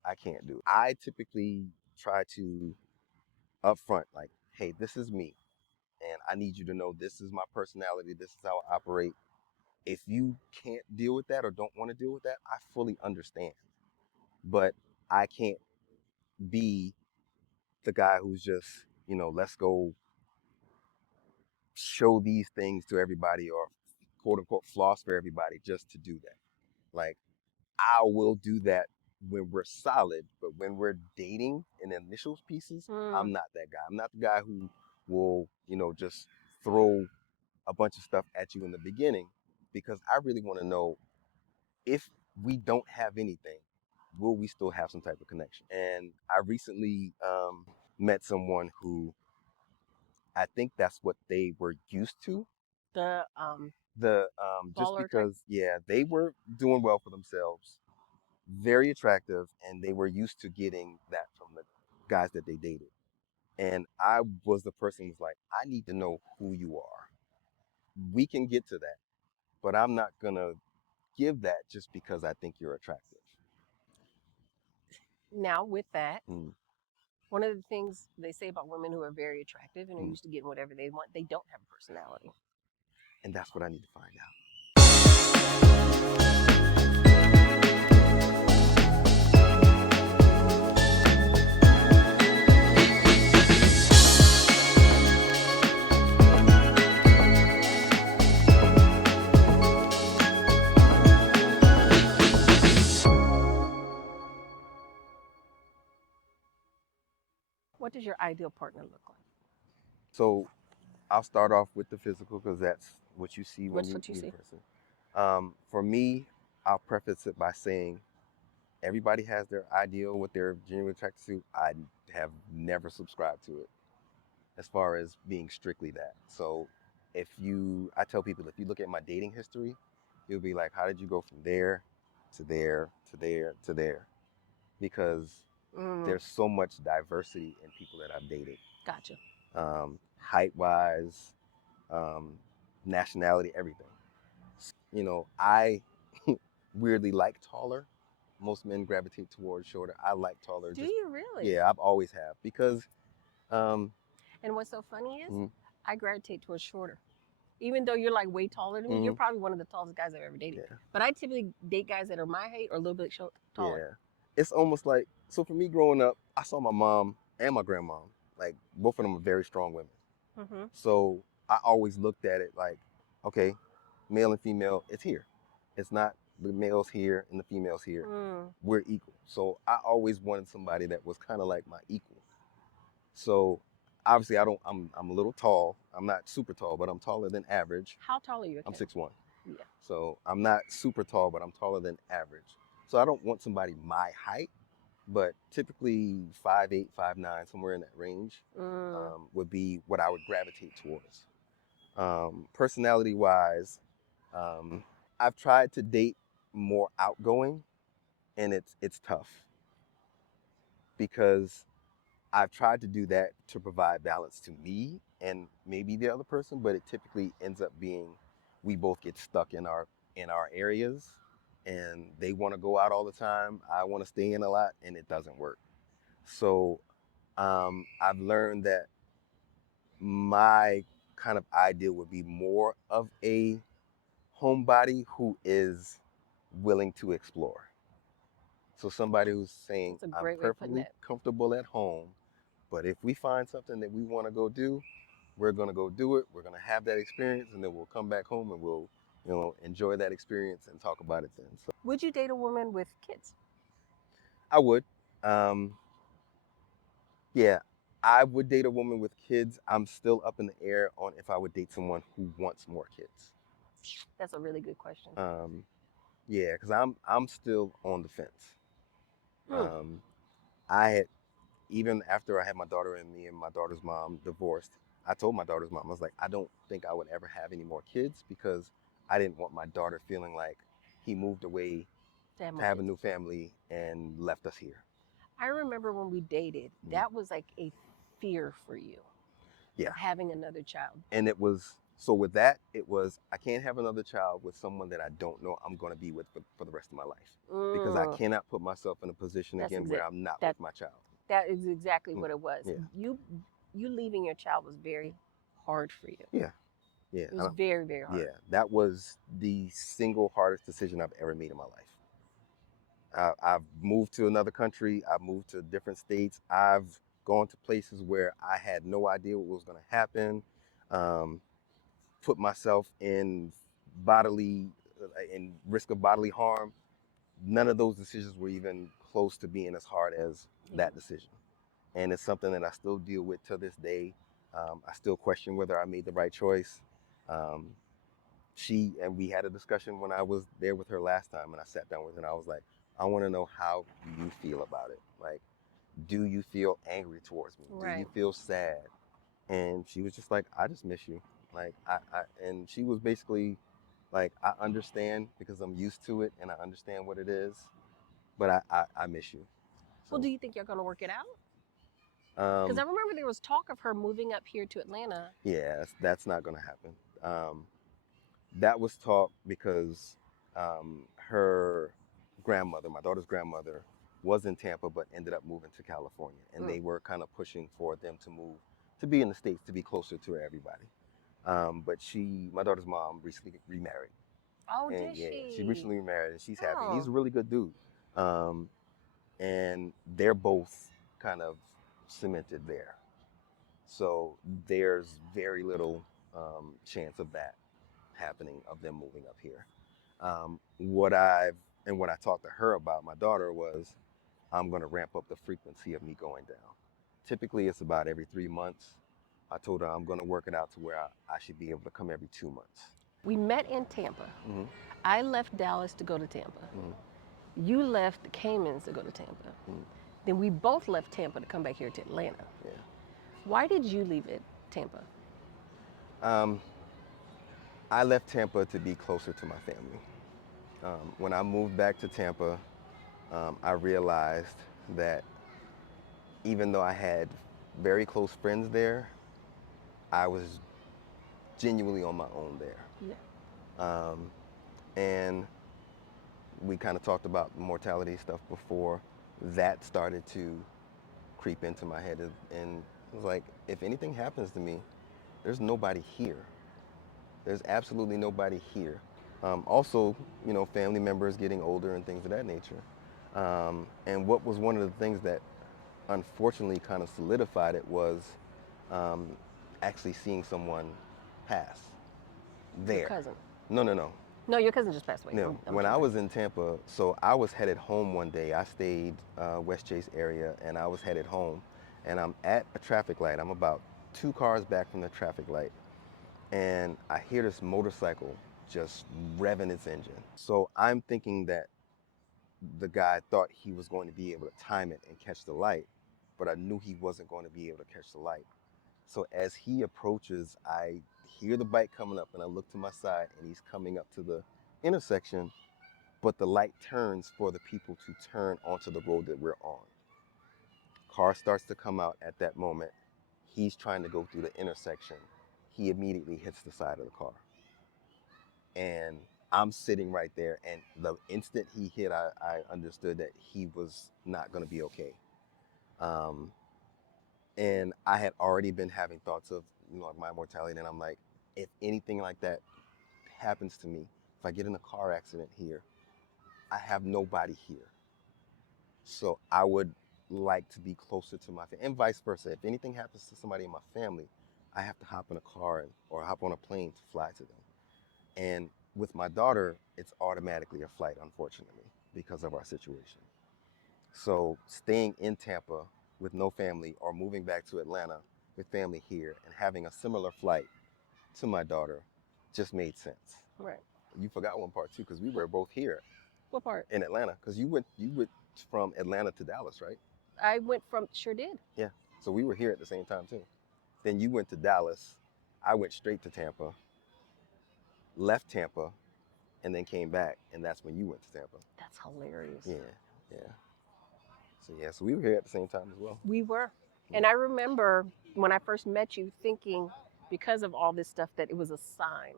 I can't do it. I typically try to upfront, like, hey, this is me, and I need you to know this is my personality. This is how I operate. If you can't deal with that or don't want to deal with that, I fully understand. But I can't be the guy who's just, let's go show these things to everybody or quote unquote floss for everybody just to do that. Like, I will do that when we're solid, but when we're dating in initial pieces, Hmm. I'm not that guy. I'm not the guy who will, just throw a bunch of stuff at you in the beginning, because I really want to know, if we don't have anything, will we still have some type of connection? And I recently met someone who I think that's what they were used to. The The just baller type. because, yeah, they were doing well for themselves, very attractive, and they were used to getting that from the guys that they dated. And I was the person who's like, I need to know who you are. We can get to that, but I'm not gonna give that just because I think you're attractive. Now, with that, Mm, one of the things they say about women who are very attractive and are mm. used to getting whatever they want, they don't have a personality. And that's what I need to find out. What does your ideal partner look like? So I'll start off with the physical because that's what you see when What's you what you meet a see? person. For me, I'll preface it by saying everybody has their ideal, what they're genuinely attracted to. I have never subscribed to it as far as being strictly that. So I tell people, if you look at my dating history, you'll be like, how did you go from there to there to there to there? Because Mm, there's so much diversity in people that I've dated, gotcha. height wise, nationality, everything. I weirdly like taller. Most men gravitate towards shorter. I like taller. Do Just you really? yeah, I've always have because um, And what's so funny is mhm, I gravitate towards shorter. Even though you're like way taller than me, you're mhm, probably one of the tallest guys I've ever dated. yeah, But I typically date guys that are my height or a little bit taller. yeah. It's almost like so for me growing up, I saw my mom and my grandma. Like both of them are very strong women. Mm-hmm. So I always looked at it like, okay, male and female, it's here. It's not the males here and the females here. Mm. We're equal. So I always wanted somebody that was kind of like my equal. So obviously I'm a little tall. I'm not super tall, but I'm taller than average. How tall are you, I'm Ken? 6'1". Yeah. So I'm not super tall, but I'm taller than average. So I don't want somebody my height, but typically 5'8", 5'9", somewhere in that range Mm. would be what I would gravitate towards. Personality wise, I've tried to date more outgoing, and it's tough because I've tried to do that to provide balance to me and maybe the other person, but it typically ends up being we both get stuck in our areas, and they want to go out all the time. I want to stay in a lot, and it doesn't work. So I've learned that my kind of ideal would be more of a homebody who is willing to explore. So somebody who's saying, That's a I'm great way of putting perfectly that. comfortable at home, but if we find something that we want to go do, we're going to go do it. We're going to have that experience, and then we'll come back home and we'll, enjoy that experience and talk about it then. So Would you date a woman with kids? I would. Um, yeah, I would date a woman with kids. I'm still up in the air on if I would date someone who wants more kids. That's a really good question. Um, yeah, because I'm still on the fence. Mm. Um, I had even after I had my daughter and me and my daughter's mom divorced, I told my daughter's mom, I was like, I don't think I would ever have any more kids because I didn't want my daughter feeling like he moved away To have to more have a kids. new family and left us here. I remember when we dated, Mm. that was like a fear for you Yeah. of having another child. And it was, so with that, it was, I can't have another child with someone that I don't know I'm going to be with for the rest of my life because I Mm. cannot put myself in a position That's again where I'm not that with my child. that is exactly Mm. what it was. Yeah. You leaving your child was very hard for you. Yeah. Yeah. It was very, very hard. Yeah. That was the single hardest decision I've ever made in my life. I've moved to another country. I've moved to different states. I've gone to places where I had no idea what was going to happen. Um, put myself in risk of bodily harm. None of those decisions were even close to being as hard as Yeah. that decision, and it's something that I still deal with to this day. I still question whether I made the right choice. Um, we had a discussion when I was there with her last time, and I sat down with her and I was like, I want to know, how do you feel about it? Like, do you feel angry towards me? Do you Right. feel sad? And she was just like, I just miss you. Like and she was basically like, I understand because I'm used to it and I understand what it is. but I miss you. Well, So do you think you're going to work it out? Because I um, remember there was talk of her moving up here to Atlanta. yeah, that's not gonna happen. That was talk because her grandmother, my daughter's grandmother, was in Tampa but ended up moving to California, and Mm. they were kind of pushing for them to move to be in the States to be closer to everybody. But my daughter's mom, recently remarried, Oh, and did yeah, she she? recently remarried, and she's happy. He's Oh, a really good dude, um, and they're both kind of cemented there. So there's very little chance of that happening, of them moving up here. What I talked to her about my daughter was, I'm going to ramp up the frequency of me going down. Typically, it's about every 3 months. I told her I'm going to work it out to where I should be able to come every 2 months. we met in Tampa. Mm-hmm. I left Dallas to go to Tampa. Mm-hmm. You left the Caymans to go to Tampa. Mm-hmm. Then we both left Tampa to come back here to Atlanta. Yeah. Why did you leave it, Tampa? Um, I left Tampa to be closer to my family. When I moved back to Tampa, I realized that even though I had very close friends there, I was genuinely on my own there. Yeah. Um, and we kind of talked about mortality stuff before. That started to creep into my head, and it was like, if anything happens to me, there's nobody here. There's absolutely nobody here. Also, family members getting older and things of that nature. And what was one of the things that unfortunately kind of solidified it was um, actually seeing someone pass Your there. cousin. No, no, no. No, your cousin just passed away. No, I'm when I sorry. was in Tampa, so I was headed home one day. I stayed West Chase area, and I was headed home, and I'm at a traffic light. I'm about 2 cars back from the traffic light, and I hear this motorcycle just revving its engine. So I'm thinking that the guy thought he was going to be able to time it and catch the light, but I knew he wasn't going to be able to catch the light. So as he approaches, I hear the bike coming up, and I look to my side, and he's coming up to the intersection, but the light turns for the people to turn onto the road that we're on. Car starts to come out at that moment. He's trying to go through the intersection. He immediately hits the side of the car. And I'm sitting right there, and the instant he hit, I understood that he was not going to be okay. Um, and I had already been having thoughts of, like my mortality, and I'm like, if anything like that happens to me, if I get in a car accident here, I have nobody here. So I would like to be closer to my family, and vice versa. If anything happens to somebody in my family, I have to hop in a car or hop on a plane to fly to them. And with my daughter, it's automatically a flight, unfortunately, because of our situation. So staying in Tampa with no family, or moving back to Atlanta with family here and having a similar flight to my daughter just made sense. Right. You forgot one part too, because we were both here What part? in Atlanta, because you went from Atlanta to Dallas, right? I went from, sure did. Yeah. So we were here at the same time too. Then you went to Dallas. I went straight to Tampa, left Tampa, and then came back, and that's when you went to Tampa. That's hilarious. Yeah, yeah. So we were here at the same time as well. We were. And I remember when I first met you thinking, because of all this stuff, that it was a sign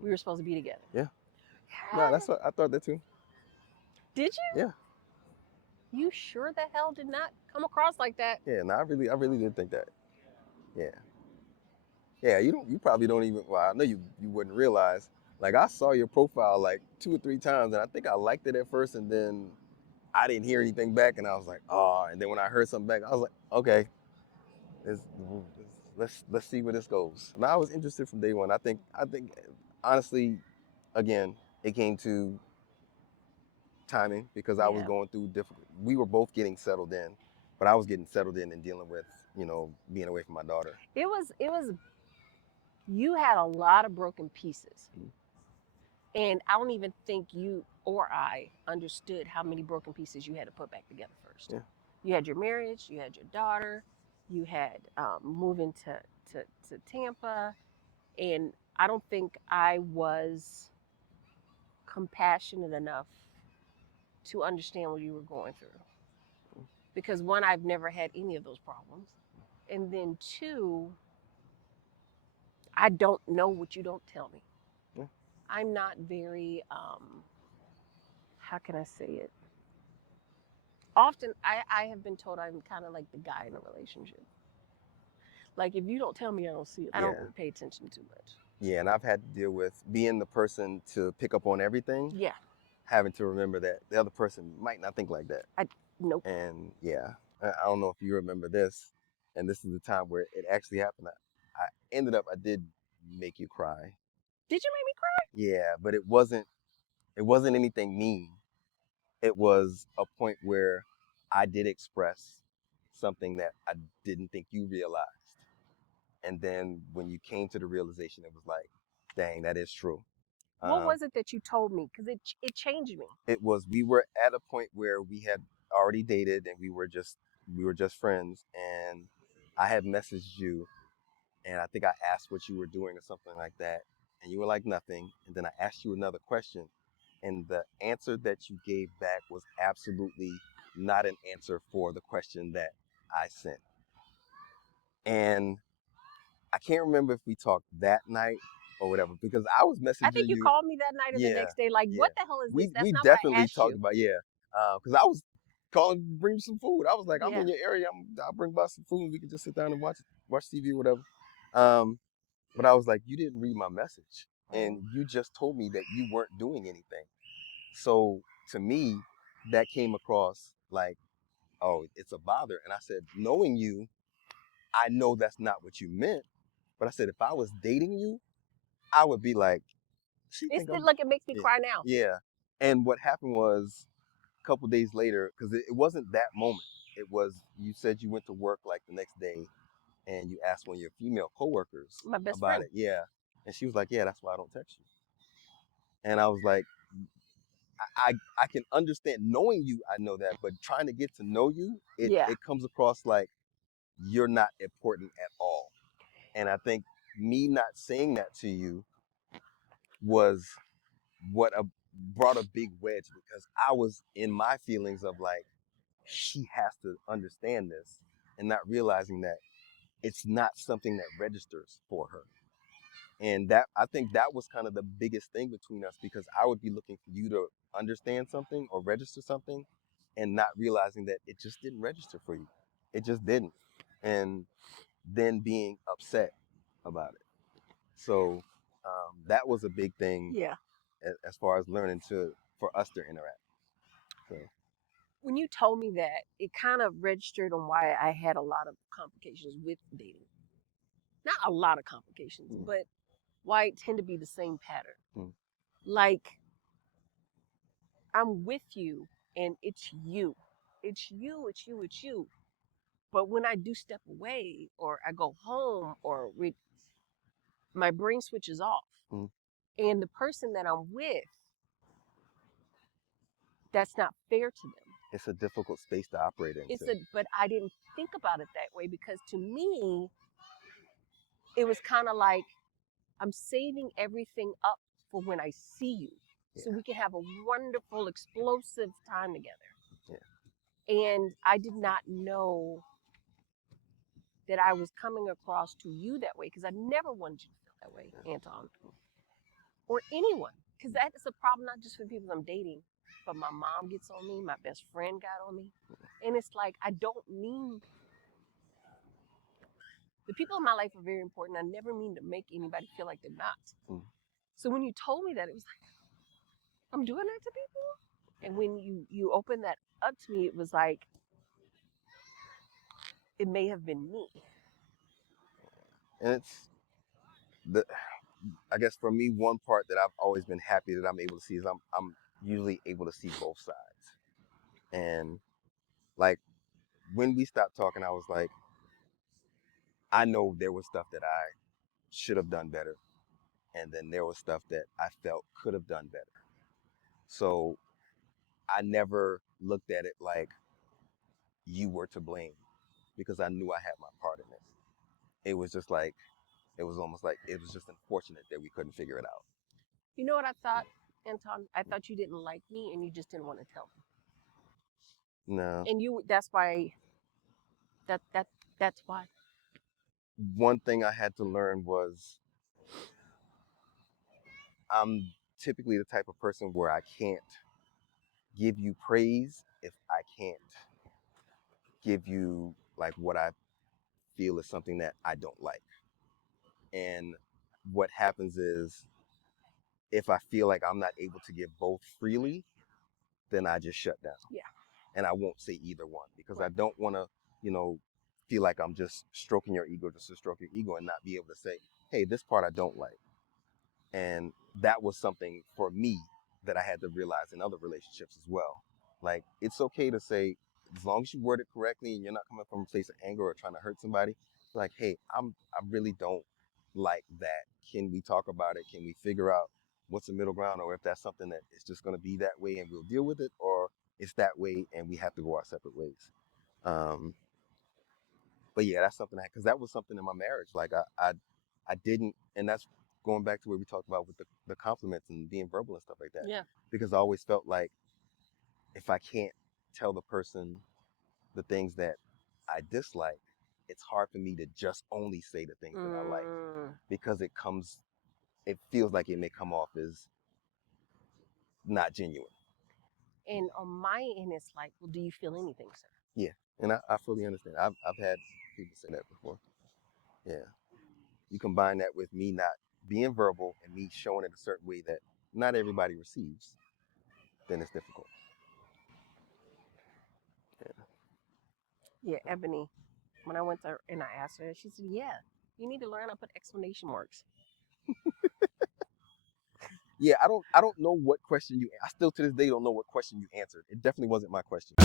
we were supposed to be together. Yeah. No, that's what I thought that too. Did you? Yeah. You sure the hell did not come across like that? Yeah. No, I really did think that. Yeah. Yeah. You probably don't even. Well, I know you wouldn't realize. Like, I saw your profile like 2 or 3 times, and I think I liked it at first, and then I didn't hear anything back, and I was like, oh. And then when I heard something back, I was like, okay, it's, let's see where this goes. And I was interested from day one. I think honestly, again, it came to timing, because I was Yeah. going through difficult. We were both getting settled in, but I was getting settled in and dealing with being away from my daughter. It was you had a lot of broken pieces. Mhm. And I don't even think you or I understood how many broken pieces you had to put back together first. Yeah. You had your marriage, you had your daughter, you had moving to Tampa, and I don't think I was compassionate enough to understand what you were going through. Because one, I've never had any of those problems. And then two, I don't know what you don't tell me. Yeah. I'm not very, how can I say it? Often I have been told I'm kind of like the guy in a relationship. Like if you don't tell me, I don't see it. I don't Yeah. really pay attention too much. Yeah, and I've had to deal with being the person to pick up on everything, Yeah. having to remember that the other person might not think like that. I nope. And yeah, I don't know if you remember this, and this is the time where it actually happened. I ended up, I did make you cry. Did you make me cry? Yeah, but it wasn't anything mean. It was a point where I did express something that I didn't think you realized. And then when you came to the realization, it was like, dang, that is true. What Um, was it that you told me? Because it changed me. it was we were at a point where we had already dated and we were just friends, and I had messaged you, and I think I asked what you were doing or something like that, and you were like nothing, and then I asked you another question, and the answer that you gave back was absolutely not an answer for the question that I sent. And I can't remember if we talked that night or whatever, because I was I messaging think you you. called me that night or the Yeah, next day. Like, yeah. what the hell is this? We That's not what I definitely asked talked you. about, yeah. Because I was calling to bring you some food. I was like, I'm Yeah. in your area. I'll bring by some food. We can just sit down and watch TV or whatever. Um, but I was like, you didn't read my message, and you just told me that you weren't doing anything. So to me, that came across like, oh, it's a bother. And I said, knowing you, I know that's not what you meant. But I said, if I was dating you, I would be like, she It's think still I'm, like it makes me yeah, cry now. yeah. And what happened was a couple days later, because it wasn't that moment. It was you said you went to work like the next day, and you asked one of your female coworkers My best about friend. it. Yeah, and she was like, yeah, that's why I don't text you. And I was like, I can understand knowing you, I know that, but trying to get to know you, it Yeah. it comes across like you're not important at all. And I think me not saying that to you was what brought a big wedge, because I was in my feelings of like, she has to understand this, and not realizing that it's not something that registers for her. And that, I think that was kind of the biggest thing between us, because I would be looking for you to understand something or register something, and not realizing that it just didn't register for you. It just didn't. And then being upset about it. So that was a big thing Yeah. as far as learning to for us to interact. So When you told me that, it kind of registered on why I had a lot of complications with dating. Not a lot of complications, mm, but why it tend to be the same pattern. mm, Like I'm with you and it's you. It's you, it's you, it's you. But when I do step away or I go home or my brain switches off. mm. And the person that I'm with, that's not fair to them. It's a difficult space to operate into. But I didn't think about it that way because to me, it was kind of like I'm saving everything up for when I see you. So Yeah, we can have a wonderful, explosive time together. yeah. And I did not know that I was coming across to you that way because I never wanted you to feel that way, Anton, or anyone. Because that is a problem not just for people I'm dating, but my mom gets on me, my best friend got on me. And it's like, I don't mean the people in my life are very important. I never mean to make anybody feel like they're not. Mm. So when you told me that, it was like, I'm doing that to people? And when you opened that up to me, it was like, it may have been me. And it's the I guess for me, one part that I've always been happy that I'm able to see is I'm usually able to see both sides. And like when we stopped talking, I was like, I know there was stuff that I should have done better, and then there was stuff that I felt could have done better. So I never looked at it like you were to blame, because I knew I had my part in it. It was just like, it was almost like it was just unfortunate that we couldn't figure it out. You know what I thought, Anton? I thought you didn't like me and you just didn't want to tell me. No. And that's why that's why. One thing I had to learn was I'm typically the type of person where I can't give you praise if I can't give you like what I feel is something that I don't like. And what happens is if I feel like I'm not able to give both freely, then I just shut down. Yeah. And I won't say either one because I Right. don't want to, feel like I'm just stroking your ego just to stroke your ego and not be able to say, hey, this part I don't like. And that was something for me that I had to realize in other relationships as well. Like, it's okay to say, as long as you word it correctly and you're not coming from a place of anger or trying to hurt somebody, like, hey, I really don't like that. Can we talk about it? Can we figure out what's the middle ground, or if that's something that is just going to be that way and we'll deal with it, or it's that way and we have to go our separate ways. Um, but yeah, that's something because that was something in my marriage. Like I didn't, and that's going back to where we talked about with the compliments and being verbal and stuff like that. Yeah. Because I always felt like if I can't tell the person the things that I dislike, it's hard for me to just only say the things that I like because it feels like it may come off as not genuine. And on my end, it's like, well, do you feel anything, sir? Yeah, and I fully understand. I've had people say that before. Yeah. You combine that with me not being verbal and me showing it a certain way that not everybody receives, then it's difficult. Yeah, Ebony. When I went to her and I asked her, she said, "Yeah, you need to learn how to put exclamation marks." Yeah, I don't know what question I still to this day don't know what question you answered. It definitely wasn't my question.